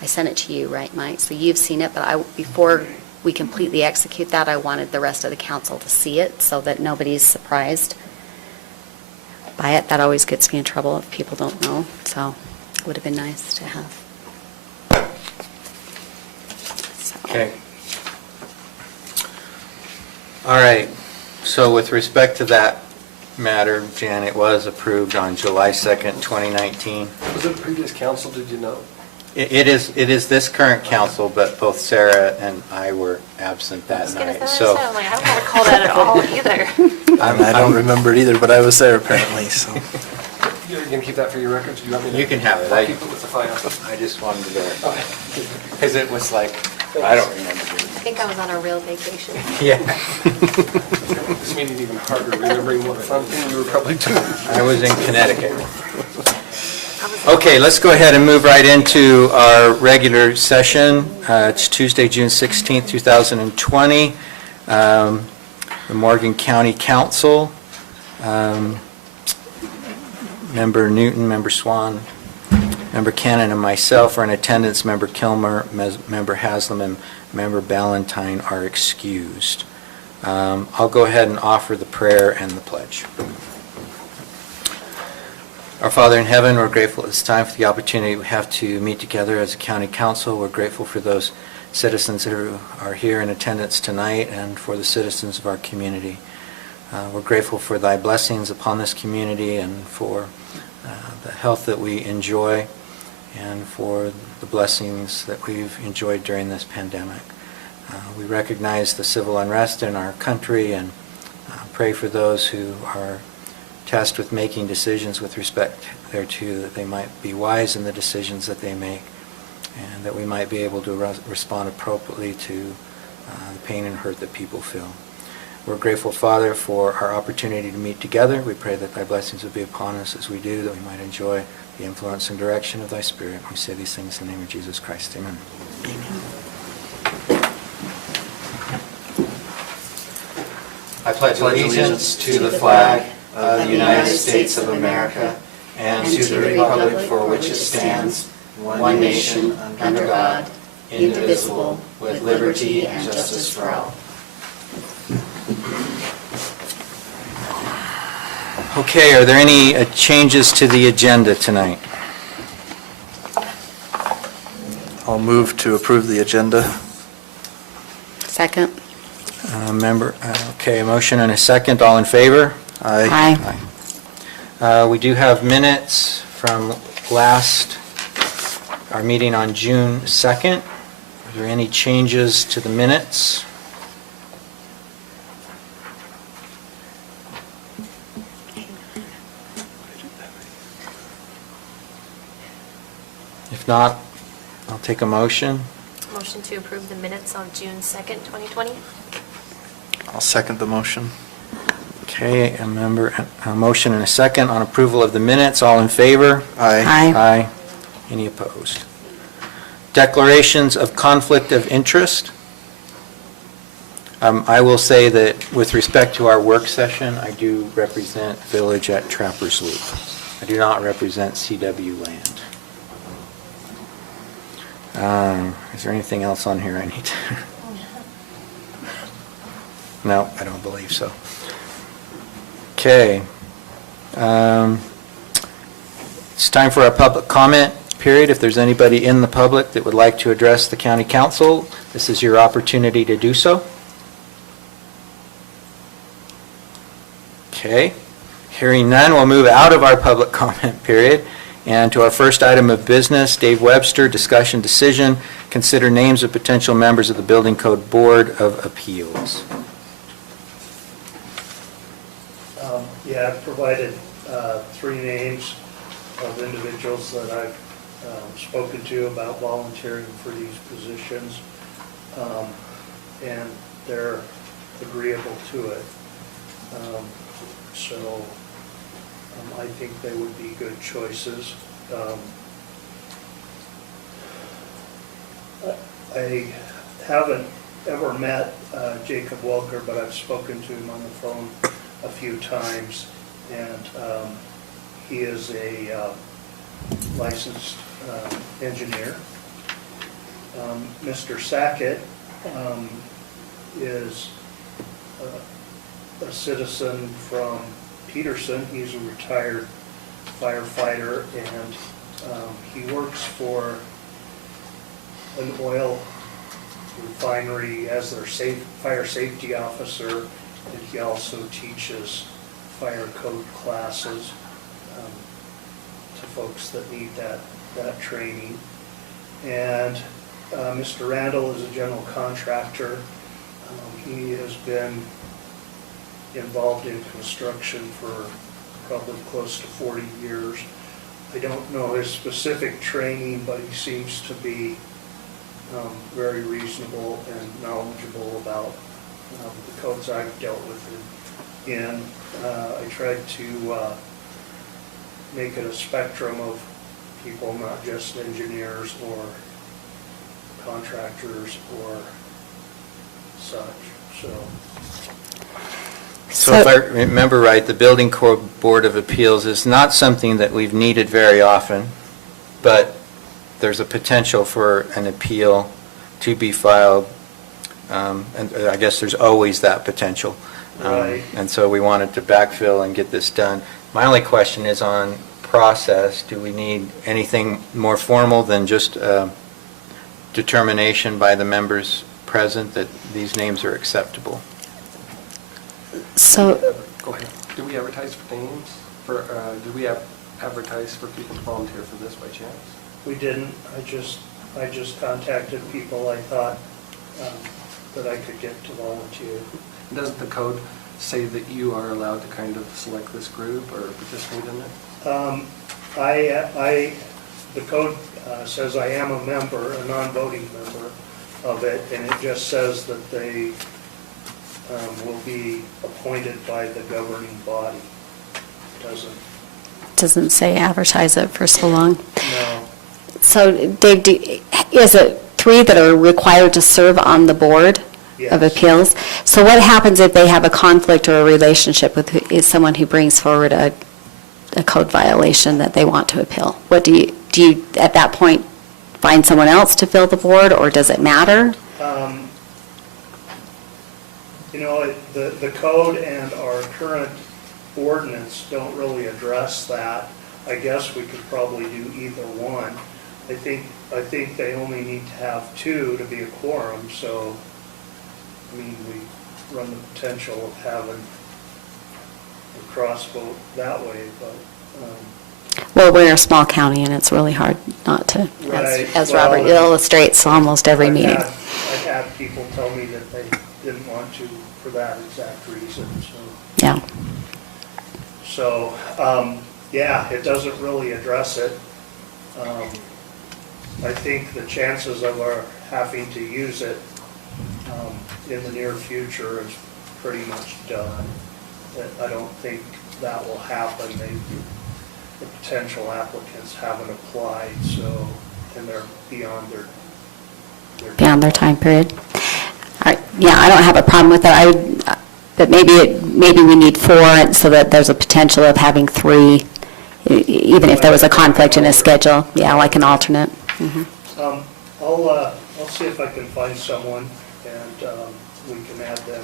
I sent it to you, right, Mike? So you've seen it, but before we completely execute that, I wanted the rest of the council to see it so that nobody's surprised by it. That always gets me in trouble if people don't know, so it would have been nice to have. So. Okay. All right. So with respect to that matter, Jan, it was approved on July 2nd, 2019. Was it a previous council, did you know? It is this current council, but both Sarah and I were absent that night. So I'm like, I don't recall that at all either. I don't remember it either, but I was there apparently, so. You're going to keep that for your records? Do you want me to? You can have it. I'll keep it with the file. I just wanted to verify. Because it was like, I don't remember. I think I was on a real vacation. Yeah. This made it even harder remembering what fun thing you were probably doing. I was in Connecticut. Okay, let's go ahead and move right into our regular session. It's Tuesday, June 16th, 2020. The Morgan County Council, Member Newton, Member Swan, Member Cannon, and myself are in attendance. Member Kilmer, Member Haslam, and Member Ballantyne are excused. I'll go ahead and offer the prayer and the pledge. Our Father in heaven, we're grateful at this time for the opportunity we have to meet together as a county council. We're grateful for those citizens who are here in attendance tonight and for the citizens of our community. We're grateful for thy blessings upon this community and for the health that we enjoy and for the blessings that we've enjoyed during this pandemic. We recognize the civil unrest in our country and pray for those who are tasked with making decisions with respect thereto, that they might be wise in the decisions that they make and that we might be able to respond appropriately to the pain and hurt that people feel. We're grateful, Father, for our opportunity to meet together. We pray that thy blessings would be upon us as we do, that we might enjoy the influence and direction of thy Spirit. We say these things in the name of Jesus Christ. Amen. I pledge allegiance to the flag of the United States of America and to the republic for which it stands, one nation, under God, indivisible, with liberty and justice for all. Okay, are there any changes to the agenda tonight? I'll move to approve the agenda. Second. Okay, a motion and a second. All in favor? Aye. We do have minutes from our meeting on June 2nd. Are there any changes to the minutes? If not, I'll take a motion. Motion to approve the minutes on June 2nd, 2020. I'll second the motion. Okay, a motion and a second on approval of the minutes. All in favor? Aye. Aye. Any opposed? Declarations of conflict of interest. I will say that with respect to our work session, I do represent Village at Trappers Loop. I do not represent CW Land. Is there anything else on here I need to? No, I don't believe so. Okay. It's time for our public comment period. If there's anybody in the public that would like to address the county council, this is your opportunity to do so. Okay. Hearing none, we'll move out of our public comment period and to our first item of business, Dave Webster, discussion decision, consider names of potential members of the Building Code Board of Appeals. Yeah, I've provided 3 names of individuals that I've spoken to about volunteering for these positions, and they're agreeable to it. So I think they would be good choices. I haven't ever met Jacob Welker, but I've spoken to him on the phone a few times, and he is a licensed engineer. Mr. Sackett is a citizen from Peterson. He's a retired firefighter, and he works for an oil refinery as their fire safety officer, and he also teaches fire code classes to folks that need that training. And Mr. Randall is a general contractor. He has been involved in construction for probably close to 40 years. I don't know his specific training, but he seems to be very reasonable and knowledgeable about the codes I've dealt with him in. I tried to make it a spectrum of people, not just engineers or contractors or such, So if I remember right, the Building Code Board of Appeals is not something that we've needed very often, but there's a potential for an appeal to be filed, and I guess there's always that potential. Right. And so we wanted to backfill and get this done. My only question is on process. Do we need anything more formal than just determination by the members present that these names are acceptable. So, Go ahead. Do we advertise for names? Do we advertise for people to volunteer for this by chance? We didn't, I just contacted people I thought that I could get to volunteer. Doesn't the code say that you are allowed to kind of select this group or participate in it? The code says I am a member, a non-voting member of it, and it just says that they will be appointed by the governing body. It doesn't say advertise it for so long. no. So, Dave, is it 3 that are required to serve on the Board of Yes. Appeals? So what happens if they have a conflict or a relationship with someone who brings forward a code violation that they want to appeal? What do you, at that point, find someone else to fill the board, or does it matter? You know, the code and our current ordinance don't really address that. I guess we could probably do either one. I think they only need to have 2 to be a quorum, so, I mean, we run the potential of having a cross vote that way, but, Well, we're a small county, and it's really hard not to, Right. as Well, Robert illustrates almost every meeting. I've had people tell me that they didn't want to for that exact reason, so. Yeah. So, yeah, it doesn't really address it. I think the chances of our having to use it in the near future is pretty much done. I don't think that will happen. The potential applicants haven't applied, so, and they're beyond Beyond their time period. All right, yeah, I don't have a problem with that. But maybe we need 4 so that there's a potential of having 3, even if there was a conflict in a schedule. Yeah, like an alternate. Mhm. I'll see if I can find someone, and we can add them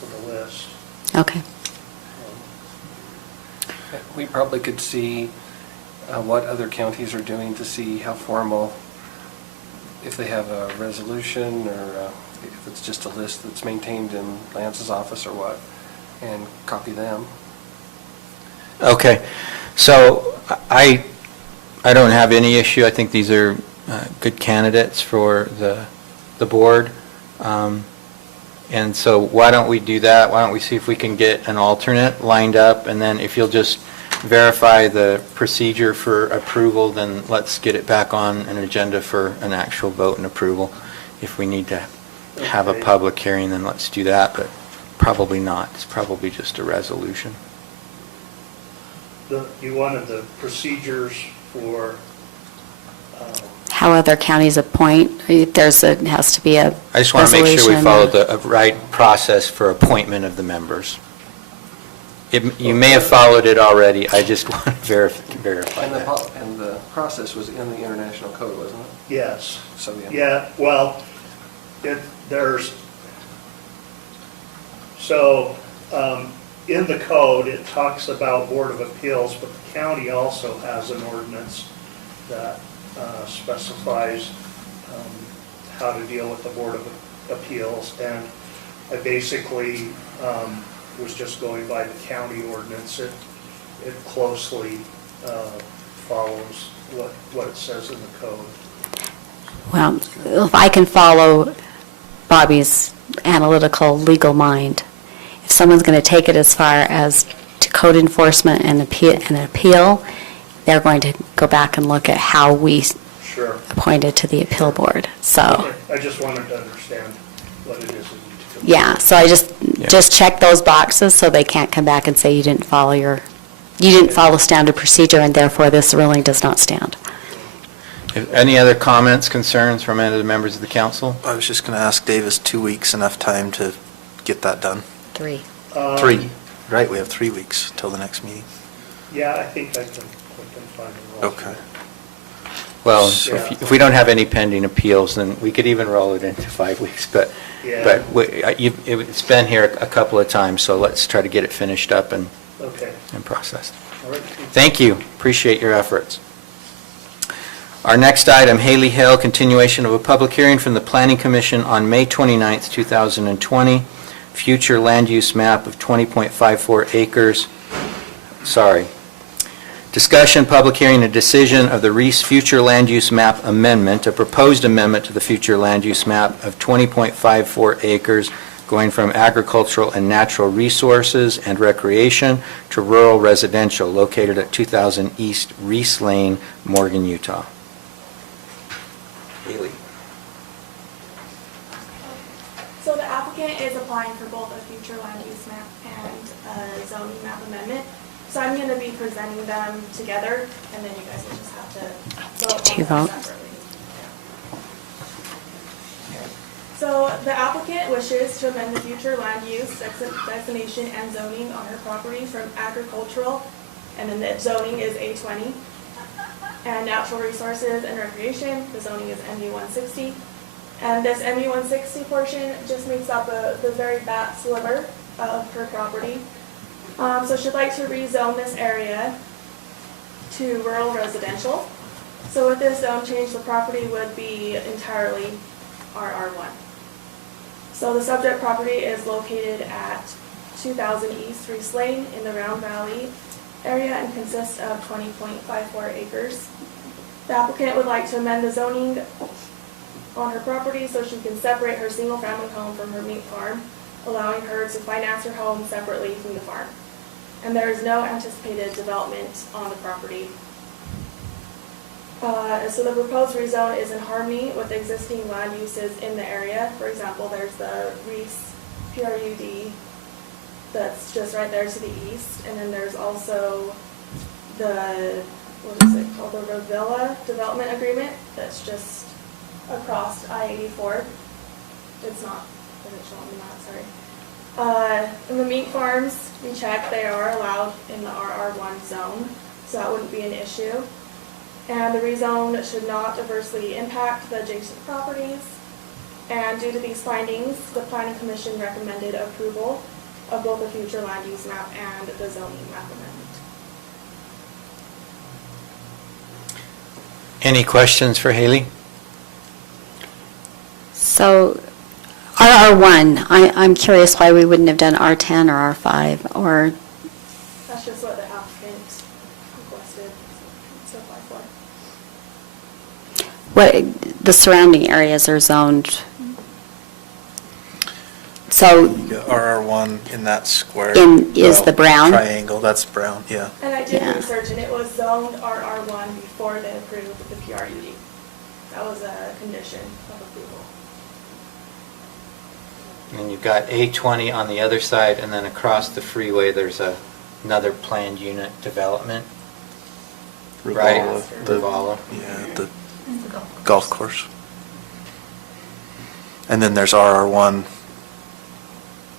to the list. Okay. We probably could see what other counties are doing to see how formal, if they have a resolution or if it's just a list that's maintained in Lance's office or what, and copy them. Okay, so I don't have any issue. I think these are good candidates for the board. And so why don't we do that? Why don't we see if we can get an alternate lined up, and then if you'll just verify the procedure for approval, then let's get it back on an agenda for an actual vote and approval. If we need to have a Okay. public hearing, then let's do that, but probably not. It's probably just a resolution. You wanted the procedures for, How other counties appoint, it has to be a resolution. I just want to make sure we follow the right process for appointment of the members. You may have followed it already, I just want to verify And that. the process was in the international code, wasn't it? yes. So, Yeah, well, in the code, it talks about Board of Appeals, but the county also has an ordinance that specifies how to deal with the Board of Appeals, and I basically was just going by the county ordinance. It closely follows what it says in the code. Well, if I can follow Bobby's analytical legal mind, if someone's going to take it as far as to code enforcement and appeal, they're going to go back and look at how we Sure. appointed to the appeal board. So, I just wanted to understand what it is that you need to. yeah, so I just check those boxes so they can't come back and say you didn't follow standard procedure and therefore this ruling does not stand. Any other comments, concerns from any of the members of the council? I was just going to ask Dave, is 2 weeks enough time to get that done? 3. 3, right, we have 3 weeks till the next meeting. Yeah, I think I can find a role. Okay. Well, Yeah. if we don't have any pending appeals, then we could even roll it into 5 weeks, but Yeah. it's been here a couple of times, so let's try to get it finished up and Okay, processed. all right. Thank you, appreciate your efforts. Our next item, Haley Hill, continuation of a public hearing from the Planning Commission on May 29th, 2020, future land use map of 20.54 acres. Discussion, public hearing, and decision of the Reese Future Land Use Map Amendment, a proposed amendment to the future land use map of 20.54 acres, going from agricultural and natural resources and recreation to rural residential, located at 2000 East Reese Lane, Morgan, Utah. Haley. So the applicant is applying for both a future land use map and a zoning map amendment. So I'm going to be presenting them together, and then you guys will just have to vote Two on them votes. separately. So the applicant wishes to amend the future land use designation and zoning on her property from agricultural, and then the zoning is A20, and natural resources and recreation, the zoning is MU 160. And this MU 160 portion just makes up the very back sliver of her property. So she'd like to rezone this area to rural residential. So with this zone change, the property would be entirely RR1. So the subject property is located at 2000 East Reese Lane in the Round Valley area and consists of 20.54 acres. The applicant would like to amend the zoning on her property so she can separate her single-family home from her meat farm, allowing her to finance her home separately from the farm. And there is no anticipated development on the property. So the proposed rezone is in harmony with existing land uses in the area. For example, there's the Reese PRUD that's just right there to the east, and then there's also the, what is it called, the Ravilla Development Agreement that's just across I-84. It's not, isn't shown on the map, sorry. And the meat farms, we checked, they are allowed in the RR1 zone, so that wouldn't be an issue. And the rezone should not adversely impact the adjacent properties. And due to these findings, the Planning Commission recommended approval of both the future land use map and the zoning map amendment. Any questions for Haley? So RR1, I'm curious why we wouldn't have done R10 or R5 or, That's just what the applicant requested to apply for. what, the surrounding areas are zoned. So RR1 in that square. is the brown? Triangle, that's brown, yeah. And I did Yeah. research, and it was zoned RR1 before they approved the PRUD. That was a condition of approval. And you've got A20 on the other side, and then across the freeway, there's another planned unit development. Right, Rivala, Rivala. Yeah, the golf course. And then there's RR1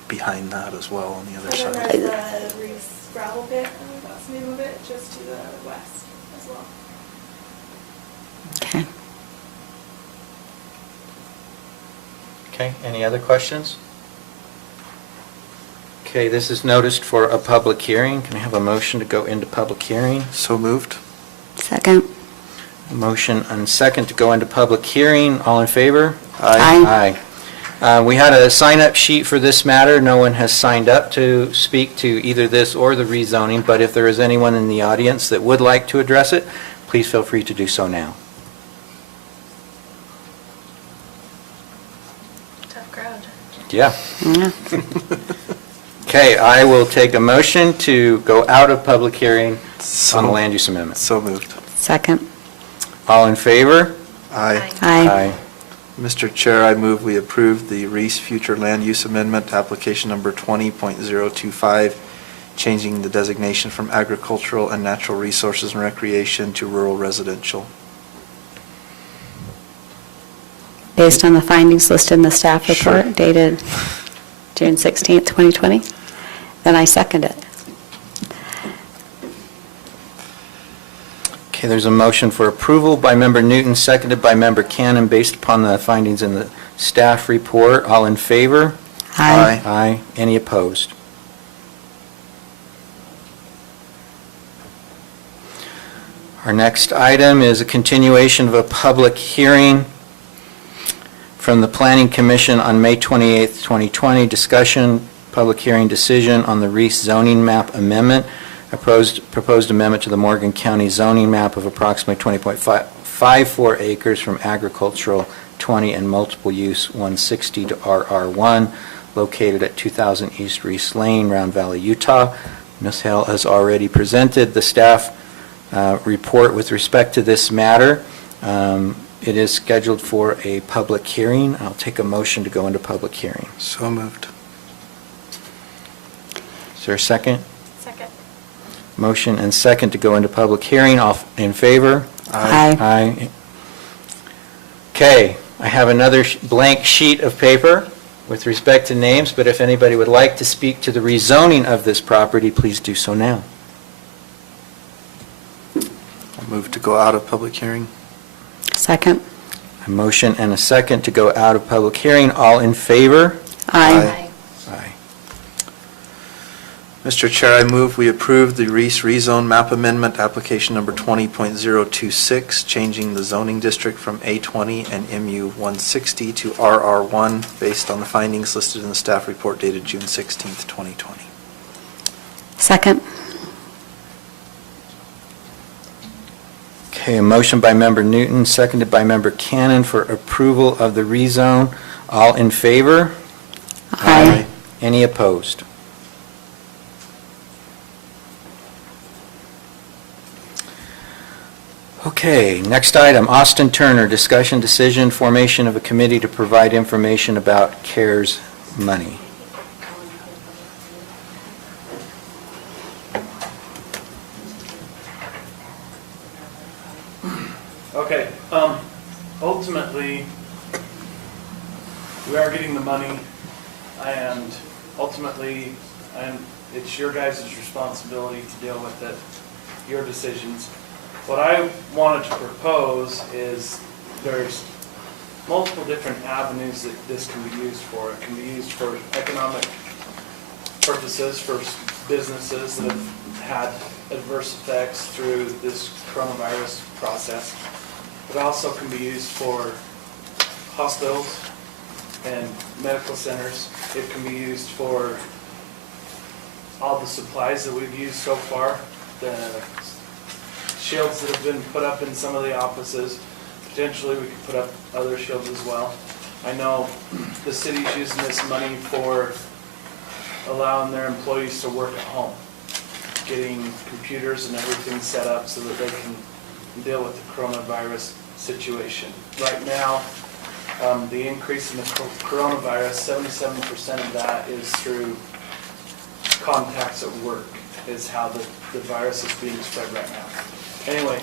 behind that as well on the other And then side. there's the Reese gravel pit, I think that's the name of it, just to the west as well. Okay. Okay, any other questions? Okay, this is noticed for a public hearing. Can I have a motion to go into public hearing? So moved. Second. A motion and second to go into public hearing. All in favor? Aye. Aye. We had a sign-up sheet for this matter. No one has signed up to speak to either this or the rezoning, but if there is anyone in the audience that would like to address it, please feel free to do so now. Tough crowd. Yeah. Yeah. Okay, I will take a motion to go out of public hearing on the So- land use amendment. So moved. Second. All in favor? Aye. Aye. Mr. Chair, I move we approve the Reese Future Land Use Amendment, application number 20.025, changing the designation from agricultural and natural resources and recreation to rural residential. Based on the findings listed in the staff Sure. report dated June 16th, 2020, then I second it. Okay, there's a motion for approval by Member Newton, seconded by Member Cannon, based upon the findings in the staff report. All in favor? Aye. Aye. Any opposed? Our next item is a continuation of a public hearing from the Planning Commission on May 28th, 2020. Discussion, public hearing decision on the Reese zoning map amendment, a proposed amendment to the Morgan County zoning map of approximately 20.54 acres from agricultural 20 and multiple use 160 to RR1, located at 2000 East Reese Lane, Round Valley, Utah. Ms. Hale has already presented the staff report with respect to this matter. It is scheduled for a public hearing. I'll take a motion to go into public hearing. So moved. Is there a second? Second. Motion and second to go into public hearing. All in favor? Aye. Aye. Okay, I have another blank sheet of paper with respect to names, but if anybody would like to speak to the rezoning of this property, please do so now. I'll move to go out of public hearing. Second. A motion and a second to go out of public hearing. All in favor? Aye. Aye. Mr. Chair, I move we approve the Reese rezone map amendment, application number 20.026, changing the zoning district from A20 and MU 160 to RR1, based on the findings listed in the staff report dated June 16th, 2020. Second. Okay, a motion by Member Newton, seconded by Member Cannon for approval of the rezone. All in favor? Aye. Any opposed? Okay, next item, Austin Turner, discussion decision, formation of a committee to provide information about CARES money. Okay, ultimately, we are getting the money, and ultimately, it's your guys' responsibility to deal with it, your decisions. What I wanted to propose is there's multiple different avenues that this can be used for. It can be used for economic purposes, for businesses that have had adverse effects through this coronavirus process. It also can be used for hospitals and medical centers. It can be used for all the supplies that we've used so far, the shields that have been put up in some of the offices. Potentially, we could put up other shields as well. I know the city's using this money for allowing their employees to work at home, getting computers and everything set up so that they can deal with the coronavirus situation. Right now, the increase in the coronavirus, 77% of that is through contacts at work, is how the virus is being spread right now. Anyway.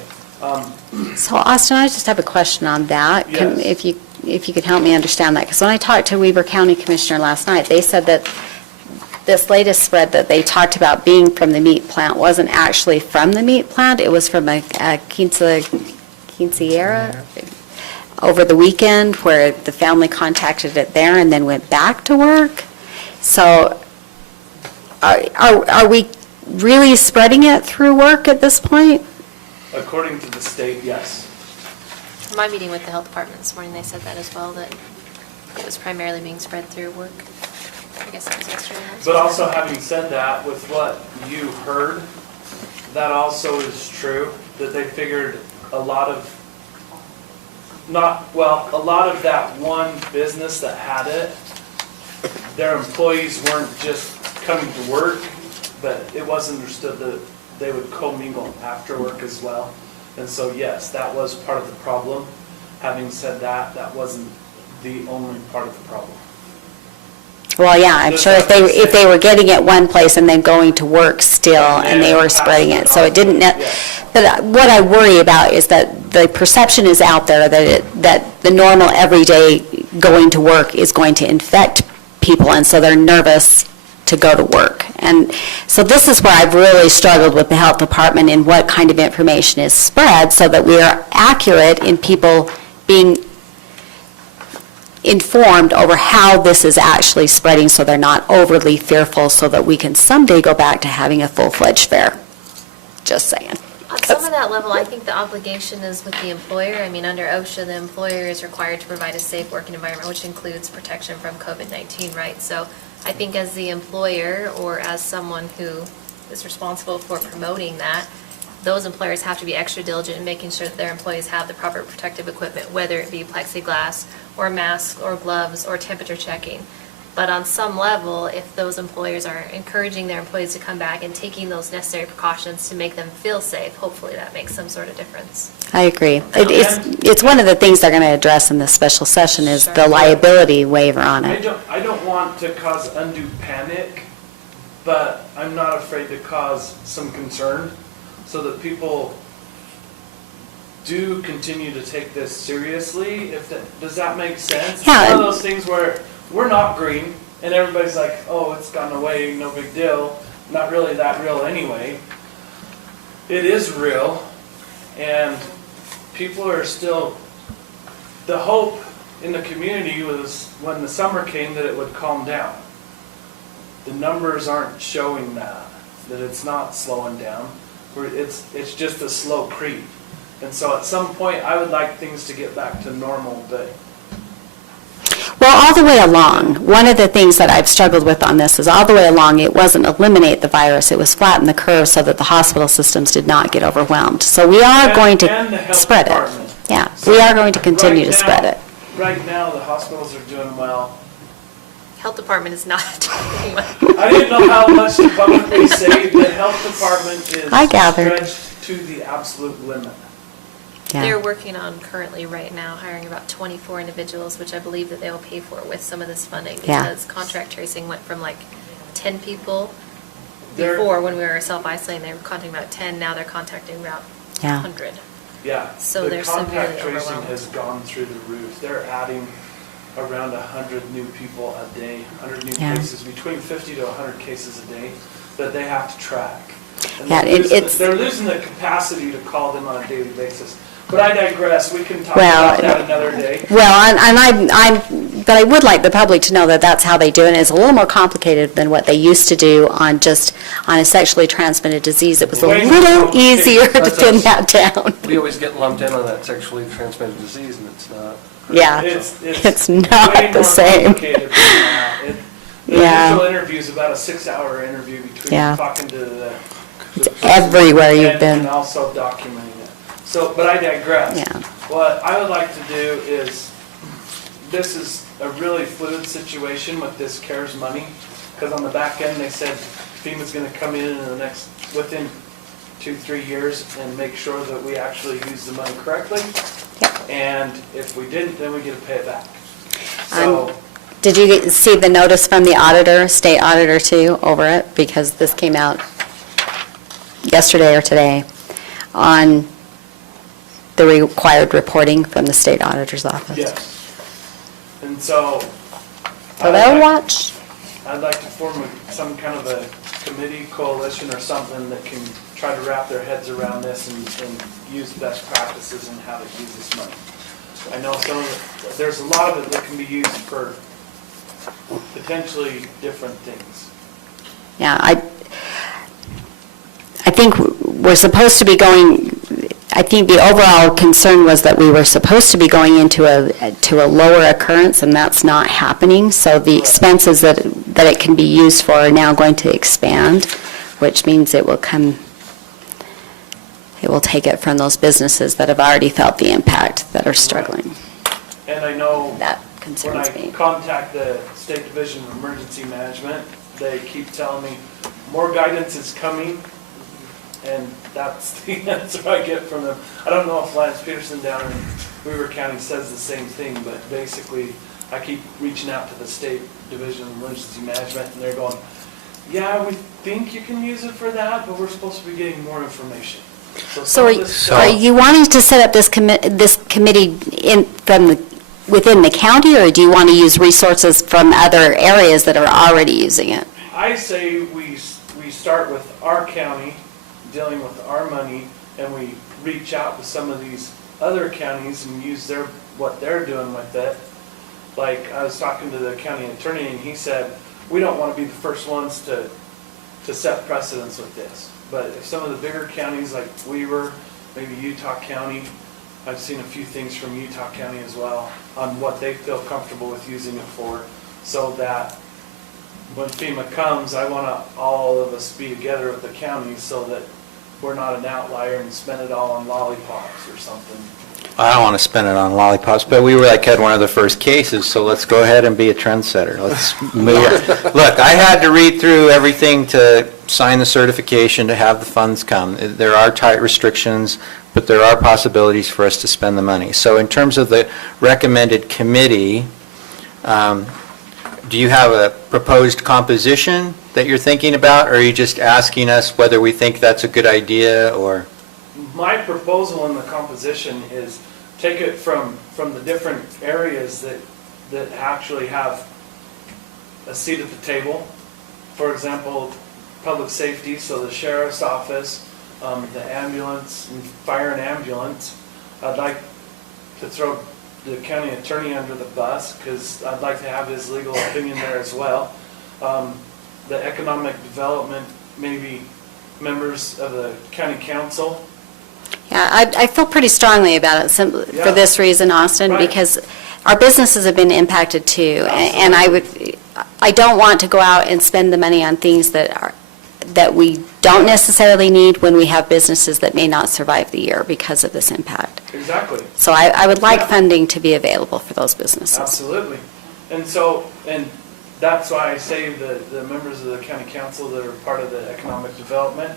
So Austin, I just have a question on that. Yes. If you could help me understand that. Because when I talked to Weber County Commissioner last night, they said that this latest spread that they talked about being from the meat plant wasn't actually from the meat plant. It was from a quinceañera over the weekend where the family contacted it there and then went back to work. So are we really spreading it through work at this point? According to the state, yes. In my meeting with the health department this morning, they said that as well, that it was primarily being spread through work. I guess that was yesterday. But also, having said that, with what you heard, that also is true, that they figured a lot of that one business that had it, their employees weren't just coming to work, but it was understood that they would commingle after work as well. And so, yes, that was part of the problem. Having said that, that wasn't the only part of the problem. Well, yeah, I'm sure if they were getting it one place and then going to work still and they were spreading it, so it didn't. But what I worry about is that the perception is out there that the normal everyday going to work is going to infect people, and so they're nervous to go to work. And so this is where I've really struggled with the health department in what kind of information is spread so that we are accurate in people being informed over how this is actually spreading so they're not overly fearful so that we can someday go back to having a full-fledged fair. Just saying. On some of that level, I think the obligation is with the employer. I mean, under OSHA, the employer is required to provide a safe working environment, which includes protection from COVID-19, right? So I think as the employer or as someone who is responsible for promoting that, those employers have to be extra diligent in making sure that their employees have the proper protective equipment, whether it be plexiglass or masks or gloves or temperature checking. But on some level, if those employers are encouraging their employees to come back and taking those necessary precautions to make them feel safe, hopefully that makes some sort of difference. I agree. It's one of the things they're going to address in this special session is the Sure. liability waiver on it. I don't want to cause undue panic, but I'm not afraid to cause some concern so that people do continue to take this seriously. Does that make sense? Yeah. It's one of those things where we're not green and everybody's like, oh, it's gone away, no big deal. Not really that real anyway. It is real, and people are still, the hope in the community was when the summer came that it would calm down. The numbers aren't showing that it's not slowing down. It's just a slow creep. And so at some point, I would like things to get back to normal, but Well, all the way along, one of the things that I've struggled with on this is all the way along, it wasn't eliminate the virus, it was flatten the curve so that the hospital systems did not get overwhelmed. So we are going and the to health spread it. department. Yeah, we are going to continue to spread it. Right now, the hospitals are doing well. Health department is not doing well. I didn't know how much to publicly say. The health department is I gathered. stretched to the absolute limit. Yeah. They're working on currently right now hiring about 24 individuals, which I believe that they will pay for with some of this funding. Yeah. Because contract tracing went from like 10 people They're- before when we were self-isolating, they were contacting about 10, now they're contacting about Yeah. 100. Yeah. So they're The contact severely tracing overwhelmed. has gone through the roof. They're adding around 100 new people a day, 100 new Yeah. cases, between 50 to 100 cases a day that they have to track. And Yeah, they're losing the capacity to call them on a daily basis. But I digress. We can talk Well, about that another day. Well, but I would like the public to know that that's how they do it. It's a little more complicated than what they used to do on a sexually transmitted disease. It was a Way more little complicated. easier to That's pin us. that down. We always get lumped in on that sexually transmitted disease, and it's not. Yeah, it's not way the more same. complicated than that. The Yeah. initial interview is about a 6-hour interview between Yeah. talking to the It's person everywhere you've and- been. And also documenting it. So, but I digress. Yeah. What I would like to do is, this is a really fluid situation with this CARES money, because on the back end, they said FEMA's gonna come in within 2-3 years and make sure that we actually use the money correctly. And if we didn't, then we get to pay it back. So, Did you see the notice from the auditor, state auditor too, over it? Because this came out yesterday or today on the required reporting from the state auditor's office. yes. And so. So they'll watch. I'd like to form some kind of a committee, coalition, or something that can try to wrap their heads around this and use best practices in how to use this money. I know there's a lot of it that can be used for potentially different things. Yeah, I think we're supposed to be going, I think the overall concern was that we were supposed to be going into a lower occurrence, and that's not happening. So the expenses that it can be used for are now going to expand, which means it will take it from those businesses that have already felt the impact, that are struggling. And I know That when concerns I me. contact the State Division of Emergency Management, they keep telling me more guidance is coming, and that's the answer I get from them. I don't know if Lance Peterson down in Weaver County says the same thing, but basically I keep reaching out to the State Division of Emergency Management, and they're going, yeah, we think you can use it for that, but we're supposed to be getting more information. So are you wanting to set up this committee within the county, or do you want to use resources from other areas that are already using it? I say we start with our county, dealing with our money, and we reach out to some of these other counties and use what they're doing with it. Like, I was talking to the county attorney, and he said, we don't want to be the first ones to set precedents with this. but if some of the bigger counties like Weaver, maybe Utah County, I've seen a few things from Utah County as well on what they feel comfortable with using it for, so that when FEMA comes, I want all of us be together with the county so that we're not an outlier and spend it all on lollipops or something. I don't want to spend it on lollipops, but we were had one of the first cases, so let's go ahead and be a trendsetter. Let's move it. Look, I had to read through everything to sign the certification to have the funds come. There are tight restrictions, but there are possibilities for us to spend the money. So in terms of the recommended committee, do you have a proposed composition that you're thinking about, or are you just asking us whether we think that's a good idea, or? My proposal in the composition is take it from the different areas that actually have a seat at the table. For example, public safety, so the sheriff's office, the ambulance, and fire and ambulance. I'd like to throw the county attorney under the bus because I'd like to have his legal opinion there as well. The economic development, maybe members of the county council. Yeah, I feel pretty strongly about it simply for this reason, Austin, Right. because our businesses have been impacted too. And I don't want to go out and spend the money on things that we don't necessarily need when we have businesses that may not survive the year because of this impact. Exactly. So I would like funding to be available for those businesses. Absolutely. And that's why I say the members of the county council that are part of the economic development.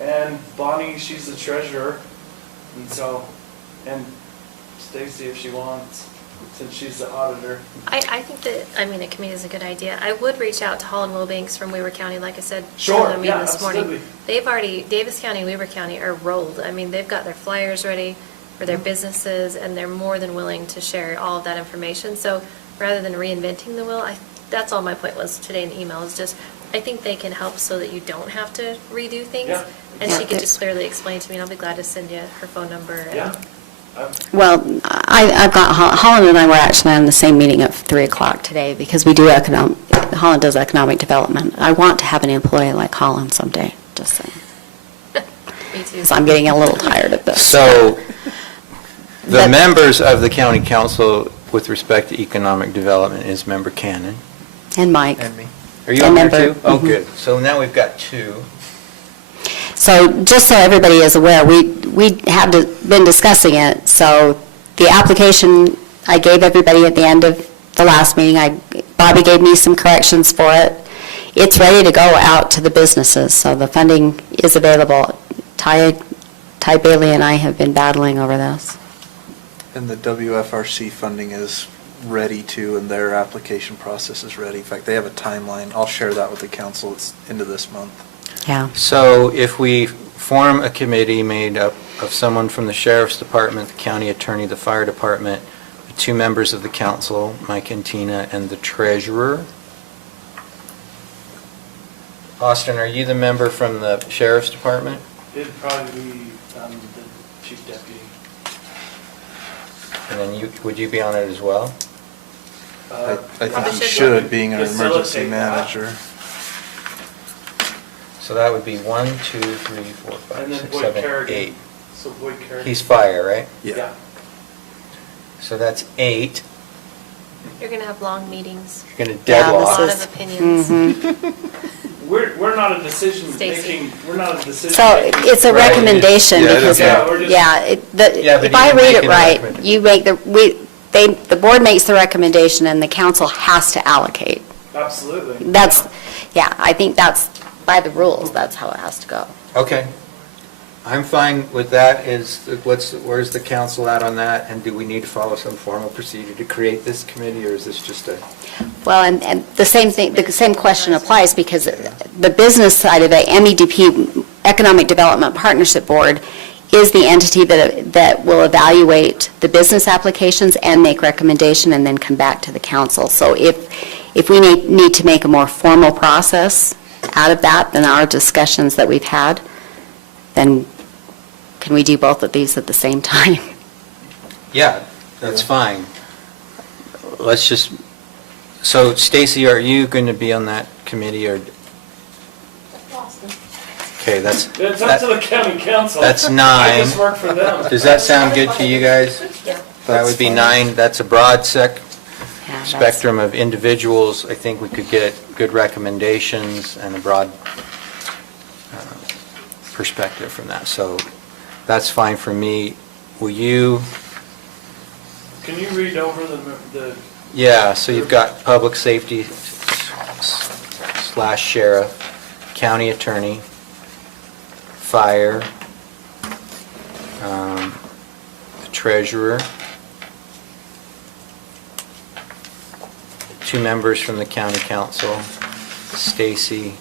And Bonnie, she's the treasurer. And Stacy if she wants, since she's the auditor. I think that, a committee is a good idea. I would reach out to Holland Wilbanks from Weaver County, like I said. Sure, in the meeting yeah, this morning. absolutely. They've already, Davis County, Weaver County are rolled. They've got their flyers ready for their businesses, and they're more than willing to share all of that information. So rather than reinventing the wheel, that's all my point was today in the email, is just, I think they can help so that you don't have to redo things. Yeah. And she could just clearly explain to me, and I'll be glad to send you her phone number. And Yeah. Well, I've got, Holland and I were actually on the same meeting at 3 o'clock today because we do Holland does economic development. I want to have an employee like Holland someday, just saying. Me too. Because I'm getting a little tired of this. So the members of the county council with respect to economic development is Member Cannon. And Mike. And me. Are you And on there member- too? Oh, mhm. good. So now we've got two. So just so everybody is aware, we have been discussing it. So the application I gave everybody at the end of the last meeting, Bobby gave me some corrections for it. It's ready to go out to the businesses, so the funding is available. Ty Bailey and I have been battling over this. And the WFRC funding is ready too, and their application process is ready. In fact, they have a timeline. I'll share that with the council. It's into this month. Yeah. So if we form a committee made up of someone from the sheriff's department, the county attorney, the fire department, the two members of the council, Mike and Tina, and the treasurer. Austin, are you the member from the sheriff's department? It'd probably be the chief deputy. And then would you be on it as well? I think Probably you should should, being an facilitate emergency that. manager. So that would be 1, 2, 3, 4, 5, And then 6, Boyd 7, Kerrigan. 8. So Boyd Kerrigan. He's fire, right? Yeah. So that's 8. You're going to have long meetings. You're going to Yeah, A this deadlock. lot is- of opinions. We're not a decision Stacy. making, we're not a decision So making. it's a Right. recommendation Yeah, it because, is. Yeah, we're just- Yeah, but if I you read make it it a right, recommendation. you make the board makes the recommendation and the council has to allocate. Absolutely. I think that's, by the rules, that's how it has to go. Okay. I'm fine with that. Where's the council at on that? And do we need to follow some formal procedure to create this committee, or is this just a? Well, and the same thing, the same question applies because the business side of it, MEDP, Economic Development Partnership Board, is the entity that will evaluate the business applications and make recommendation and then come back to the council. So if we need to make a more formal process out of that than our discussions that we've had, then can we do both of these at the same time? Yeah, that's fine. Let's just, so Stacy, are you going to be on that committee, or? Okay, that's, It's up to the county council. that's I 9. just work for them. Does that sound good to you guys? That would be 9. That's a broad Yeah, that's- spectrum of individuals. I think we could get good recommendations and a broad perspective from that. So that's fine for me. Will you, Can you read over the, yeah, so you've got public safety / sheriff, county attorney, fire, the treasurer, 2 members from the county council, Stacy,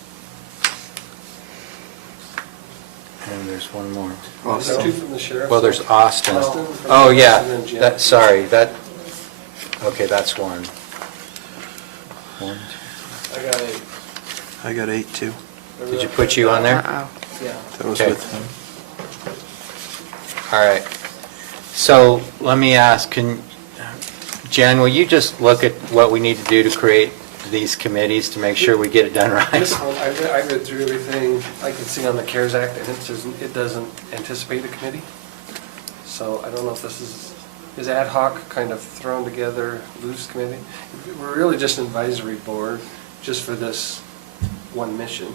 and there's one more. There's 2 from the sheriff. Well, there's Austin. Austin from Oh, the- yeah, and then Jim. sorry, okay, that's 1. 1, I got 8. I got 8 too. Did you put you on there? Yeah. That was Okay. with him. All right. So let me ask, Jen, will you just look at what we need to do to create these committees to make sure we get it done right? This one, I read through everything I could see on the CARES Act, and it doesn't anticipate a committee. So I don't know if this is ad hoc, kind of thrown together, loose committee. We're really just an advisory board, just for this one mission.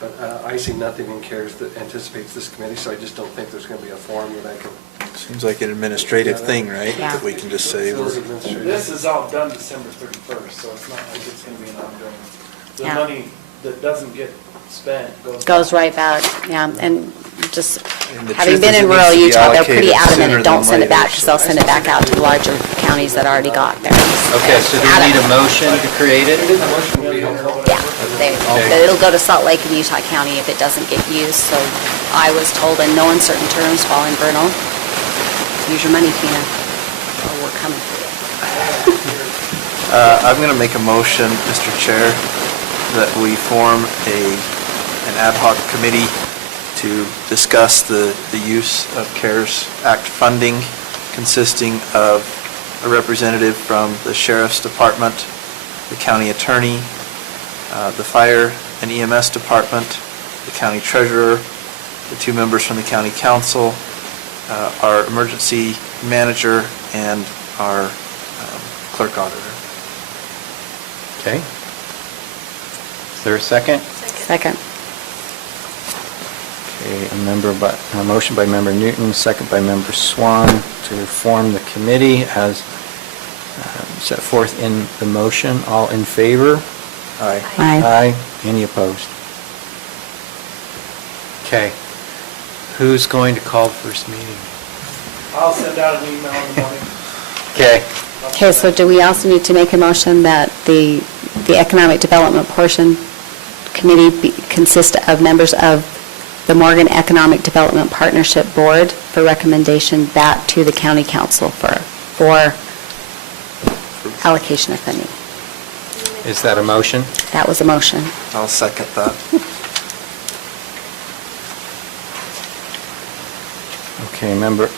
But I see nothing in CARES that anticipates this committee, so I just don't think there's going to be a forum that I can... Seems like an administrative thing, right? Yeah. That we can just say, Feels we're administrative. This is all done December 31st, so it's not like it's going to be an ongoing. The Yeah. money that doesn't get spent Goes right back, yeah, and just, And the having truth been is in it needs rural to be Utah, they're pretty allocated adamant, sooner don't than send it back, later, because they'll send it back out to the larger counties that already got there. Okay, so do we need a motion to create it? The motion would be helpful. Yeah, but it'll go to Salt Lake and Utah County if it doesn't get used, so I was told in no uncertain terms, following Vernal, use your money, Tina, or we're coming for you. I'm going to make a motion, Mr. Chair, that we form an ad hoc committee to discuss the use of CARES Act funding, consisting of a representative from the Sheriff's Department, the County Attorney, the Fire and EMS Department, the County Treasurer, the 2 members from the County Council, our Emergency Manager, and our Clerk Auditor. Okay. Is there a second? Second. Okay, a motion by Member Newton, second by Member Swan to form the committee as set forth in the motion. All in favor? Aye. Aye. Any opposed? Okay. Who's going to call the first meeting? I'll send out an email in the morning. Okay. Okay, so do we also need to make a motion that the economic development portion committee consist of members of the Morgan Economic Development Partnership Board for recommendation back to the county council for allocation of funding? Is that a motion? That was a motion. I'll second that. Okay, Member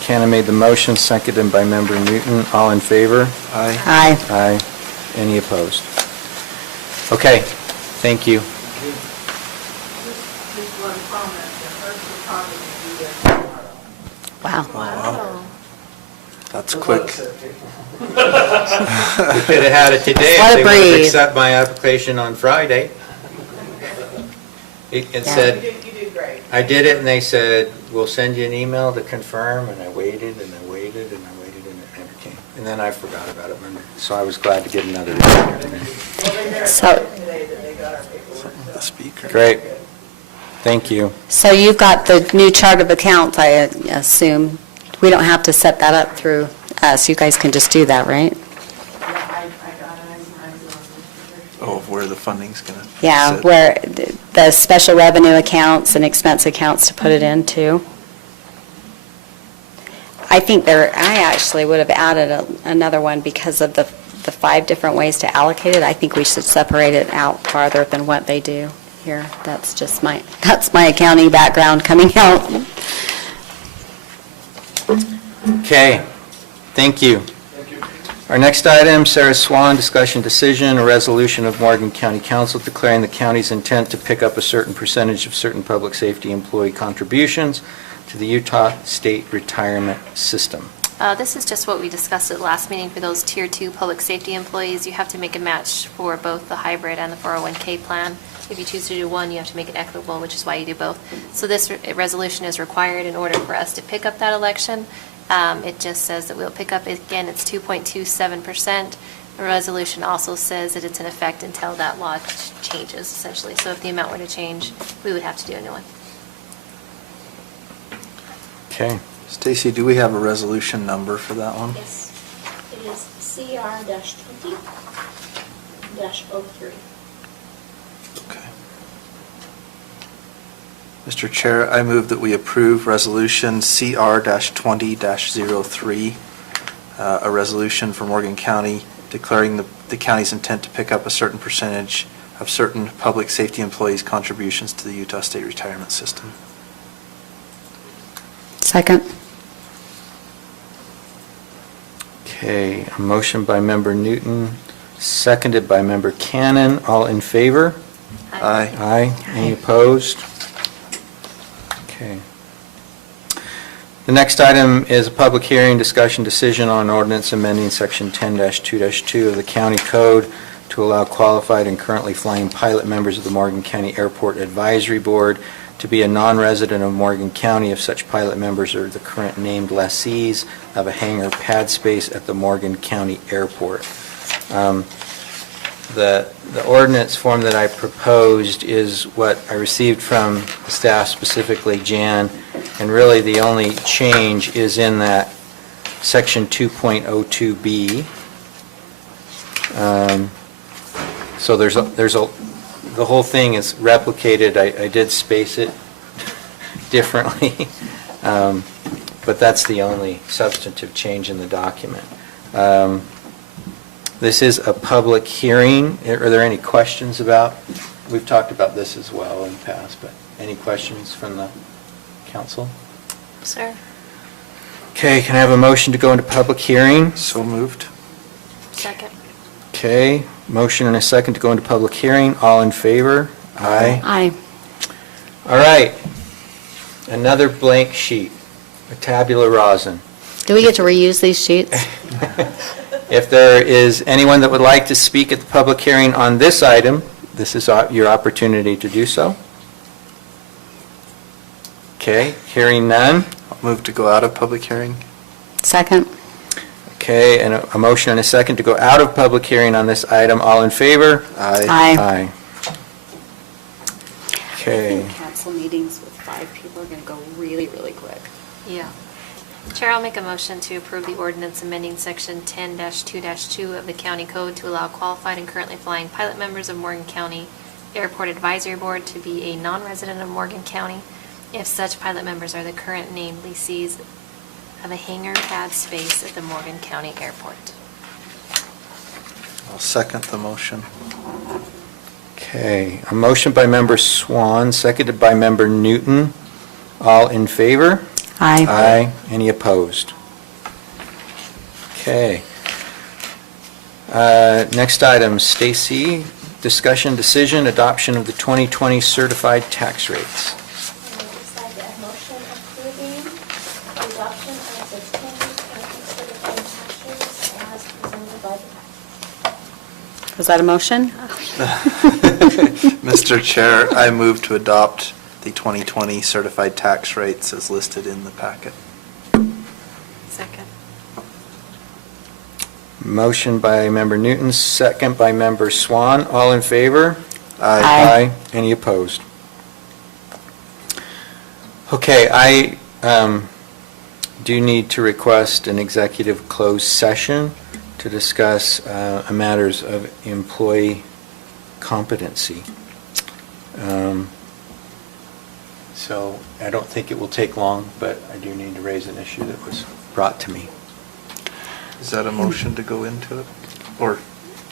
Cannon made the motion, seconded by Member Newton. All in favor? Aye. Aye. Aye. Any opposed? Okay, thank you. Just one comment, the first will probably be there tomorrow. Wow. That's quick. We could have had it today Let if it they would have breathe. accepted my application on Friday. It Yeah. said, You did great. I did it, and they said, we'll send you an email to confirm, and I waited, and I waited, and I waited, and it never came. And then I forgot about it, so I was glad to get another reminder today. Well, they verified So- today that they got our paperwork. The speaker. Great, thank you. So you've got the new chart of accounts, I assume. We don't have to set that up through us. You guys can just do that, right? Yeah, I got it, I was on Oh, where the funding's going to Yeah, where the special revenue accounts and expense accounts to put it into. I think I actually would have added another one because of the 5 different ways to allocate it. I think we should separate it out farther than what they do here. That's just my accounting background coming out. Okay, thank you. Our next item, Sarah Swan, discussion decision, a resolution of Morgan County Council declaring the county's intent to pick up a certain percentage of certain public safety employee contributions to the Utah State Retirement System. This is just what we discussed at the last meeting for those Tier 2 public safety employees. You have to make a match for both the hybrid and the 401K plan. If you choose to do one, you have to make it equitable, which is why you do both. So this resolution is required in order for us to pick up that election. It just says that we'll pick up, again, it's 2.27%. The resolution also says that it's in effect until that law changes, essentially. So if the amount were to change, we would have to do a new one. Okay. Stacy, do we have a resolution number for that one? Yes, it is CR-20-03. Okay. Mr. Chair, I move that we approve Resolution CR-20-03, a resolution for Morgan County declaring the county's intent to pick up a certain percentage of certain public safety employees' contributions to the Utah State Retirement System. Second. Okay, a motion by Member Newton, seconded by Member Cannon. All in favor? Aye. Aye. Any opposed? Okay. The next item is a public hearing, discussion, decision on ordinance amending Section 10-2-2 of the County Code to allow qualified and currently flying pilot members of the Morgan County Airport Advisory Board to be a non-resident of Morgan County if such pilot members are the current named lessees of a hangar pad space at the Morgan County Airport. The ordinance form that I proposed is what I received from the staff, specifically Jan, and really the only change is in that Section 2.02B. So the whole thing is replicated. I did space it differently, but that's the only substantive change in the document. This is a public hearing. Are there any questions about? We've talked about this as well in the past, but any questions from the council? Sir? Okay, can I have a motion to go into public hearing? So moved. Second. Okay, motion and a second to go into public hearing. All in favor? Aye. Aye. All right. Another blank sheet, a tabula rasa. Do we get to reuse these sheets? If there is anyone that would like to speak at the public hearing on this item, this is your opportunity to do so. Okay, hearing none. I'll move to go out of public hearing. Second. Okay, and a motion and a second to go out of public hearing on this item. All in favor? Aye. Aye. Okay. Council meetings with 5 people are going to go really, really quick. Yeah. Chair, I'll make a motion to approve the ordinance amending Section 10-2-2 of the County Code to allow qualified and currently flying pilot members of Morgan County Airport Advisory Board to be a non-resident of Morgan County if such pilot members are the current named lessees of a hangar pad space at the Morgan County Airport. I'll second the motion. Okay, a motion by Member Swan, seconded by Member Newton. All in favor? Aye. Aye. Any opposed? Okay. Next item, Stacy, discussion, decision, adoption of the 2020 certified tax rates. And we decide a motion approving the adoption of the 2020 certified tax rates as presented by the tax. Was that a motion? Mr. Chair, I move to adopt the 2020 certified tax rates as listed in the packet. Second. Motion by Member Newton, second by Member Swan. All in favor? Aye. Any opposed? Okay, I do need to request an executive closed session to discuss matters of employee competency. So I don't think it will take long, but I do need to raise an issue that was brought to me. Is that a motion to go into it? Or?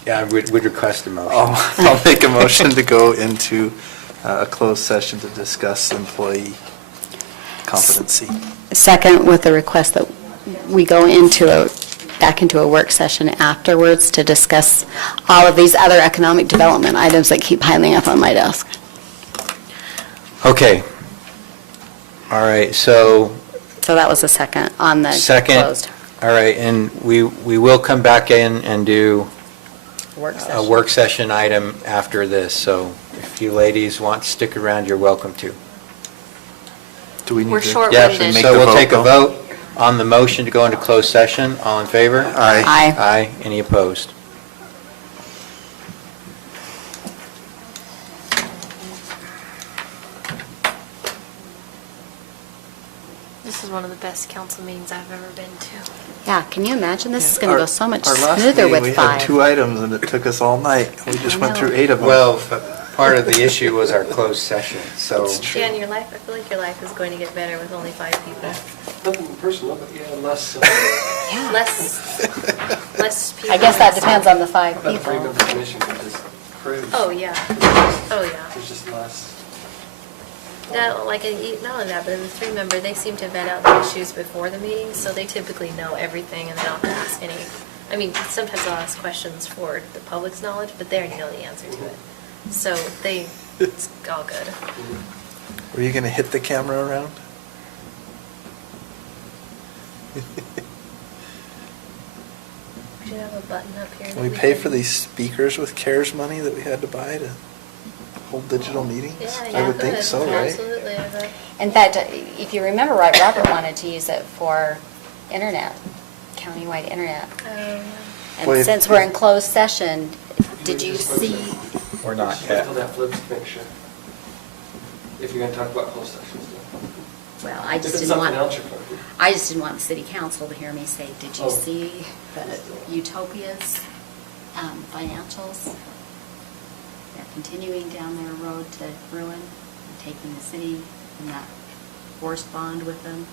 Yeah, I would request a motion. I'll make a motion to go into a closed session to discuss employee competency. Second, with the request that we go into back into a work session afterwards to discuss all of these other economic development items that keep piling up on my desk. Okay. All right, so So that was a second on the second. closed All right, and we will come back in and do work a session. work session item after this, so if you ladies want to stick around, you're welcome to. Do we need We're to? short-winded. actually make So the we'll take a though? vote on the motion to go into closed session. All in favor? Aye. Aye. Aye. Any opposed? This is one of the best council meetings I've ever been to. Yeah, can you imagine? This is going to Our- go so much our last smoother meeting, with We had five. 2 items and it took us all night. We just I went know. through 8 of them. Well, part of the issue was our closed session, so. That's true. Yeah, and your life, I feel like your life is going to get better with only 5 people. Nothing personal, but yeah, less, Yeah. Less people. I guess that depends on the 5 about the people. three-member commission could just cruise. Oh, yeah. Oh, yeah. There's just less. No, like, not only that, but the 3-member, they seem to vet out the issues before the meeting, so they typically know everything and they don't have to ask any, I mean, sometimes they'll ask questions for the public's knowledge, but they already know the answer to it. So it's all good. Were you going to hit the camera around? We should have a button up here. Can that we pay can- for these speakers with CARES money that we had to buy to hold digital meetings? Yeah, I would think could. so, right? Absolutely, I bet. In fact, if you remember right, Robert wanted to use it for internet, countywide internet. Well, And if- since we're in closed session, did you see, We're not Just yet. wait till that flips to make sure. If you're gonna talk about closed sessions. well, I If just it's didn't something want, else you're focused. I just didn't want the city council to hear me say, did you Oh. see the Utopia's financials? They're continuing down their road to ruin, and taking the city in that forced bond with them.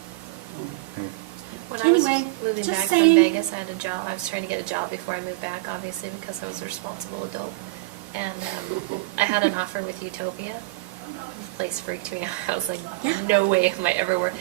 When I was Anyway, moving just back saying. from Vegas, I had a job. I was trying to get a job before I moved back, obviously, because I was a responsible adult. And I had an offer with Utopia. The place freaked me out. I was like, no way am I ever working.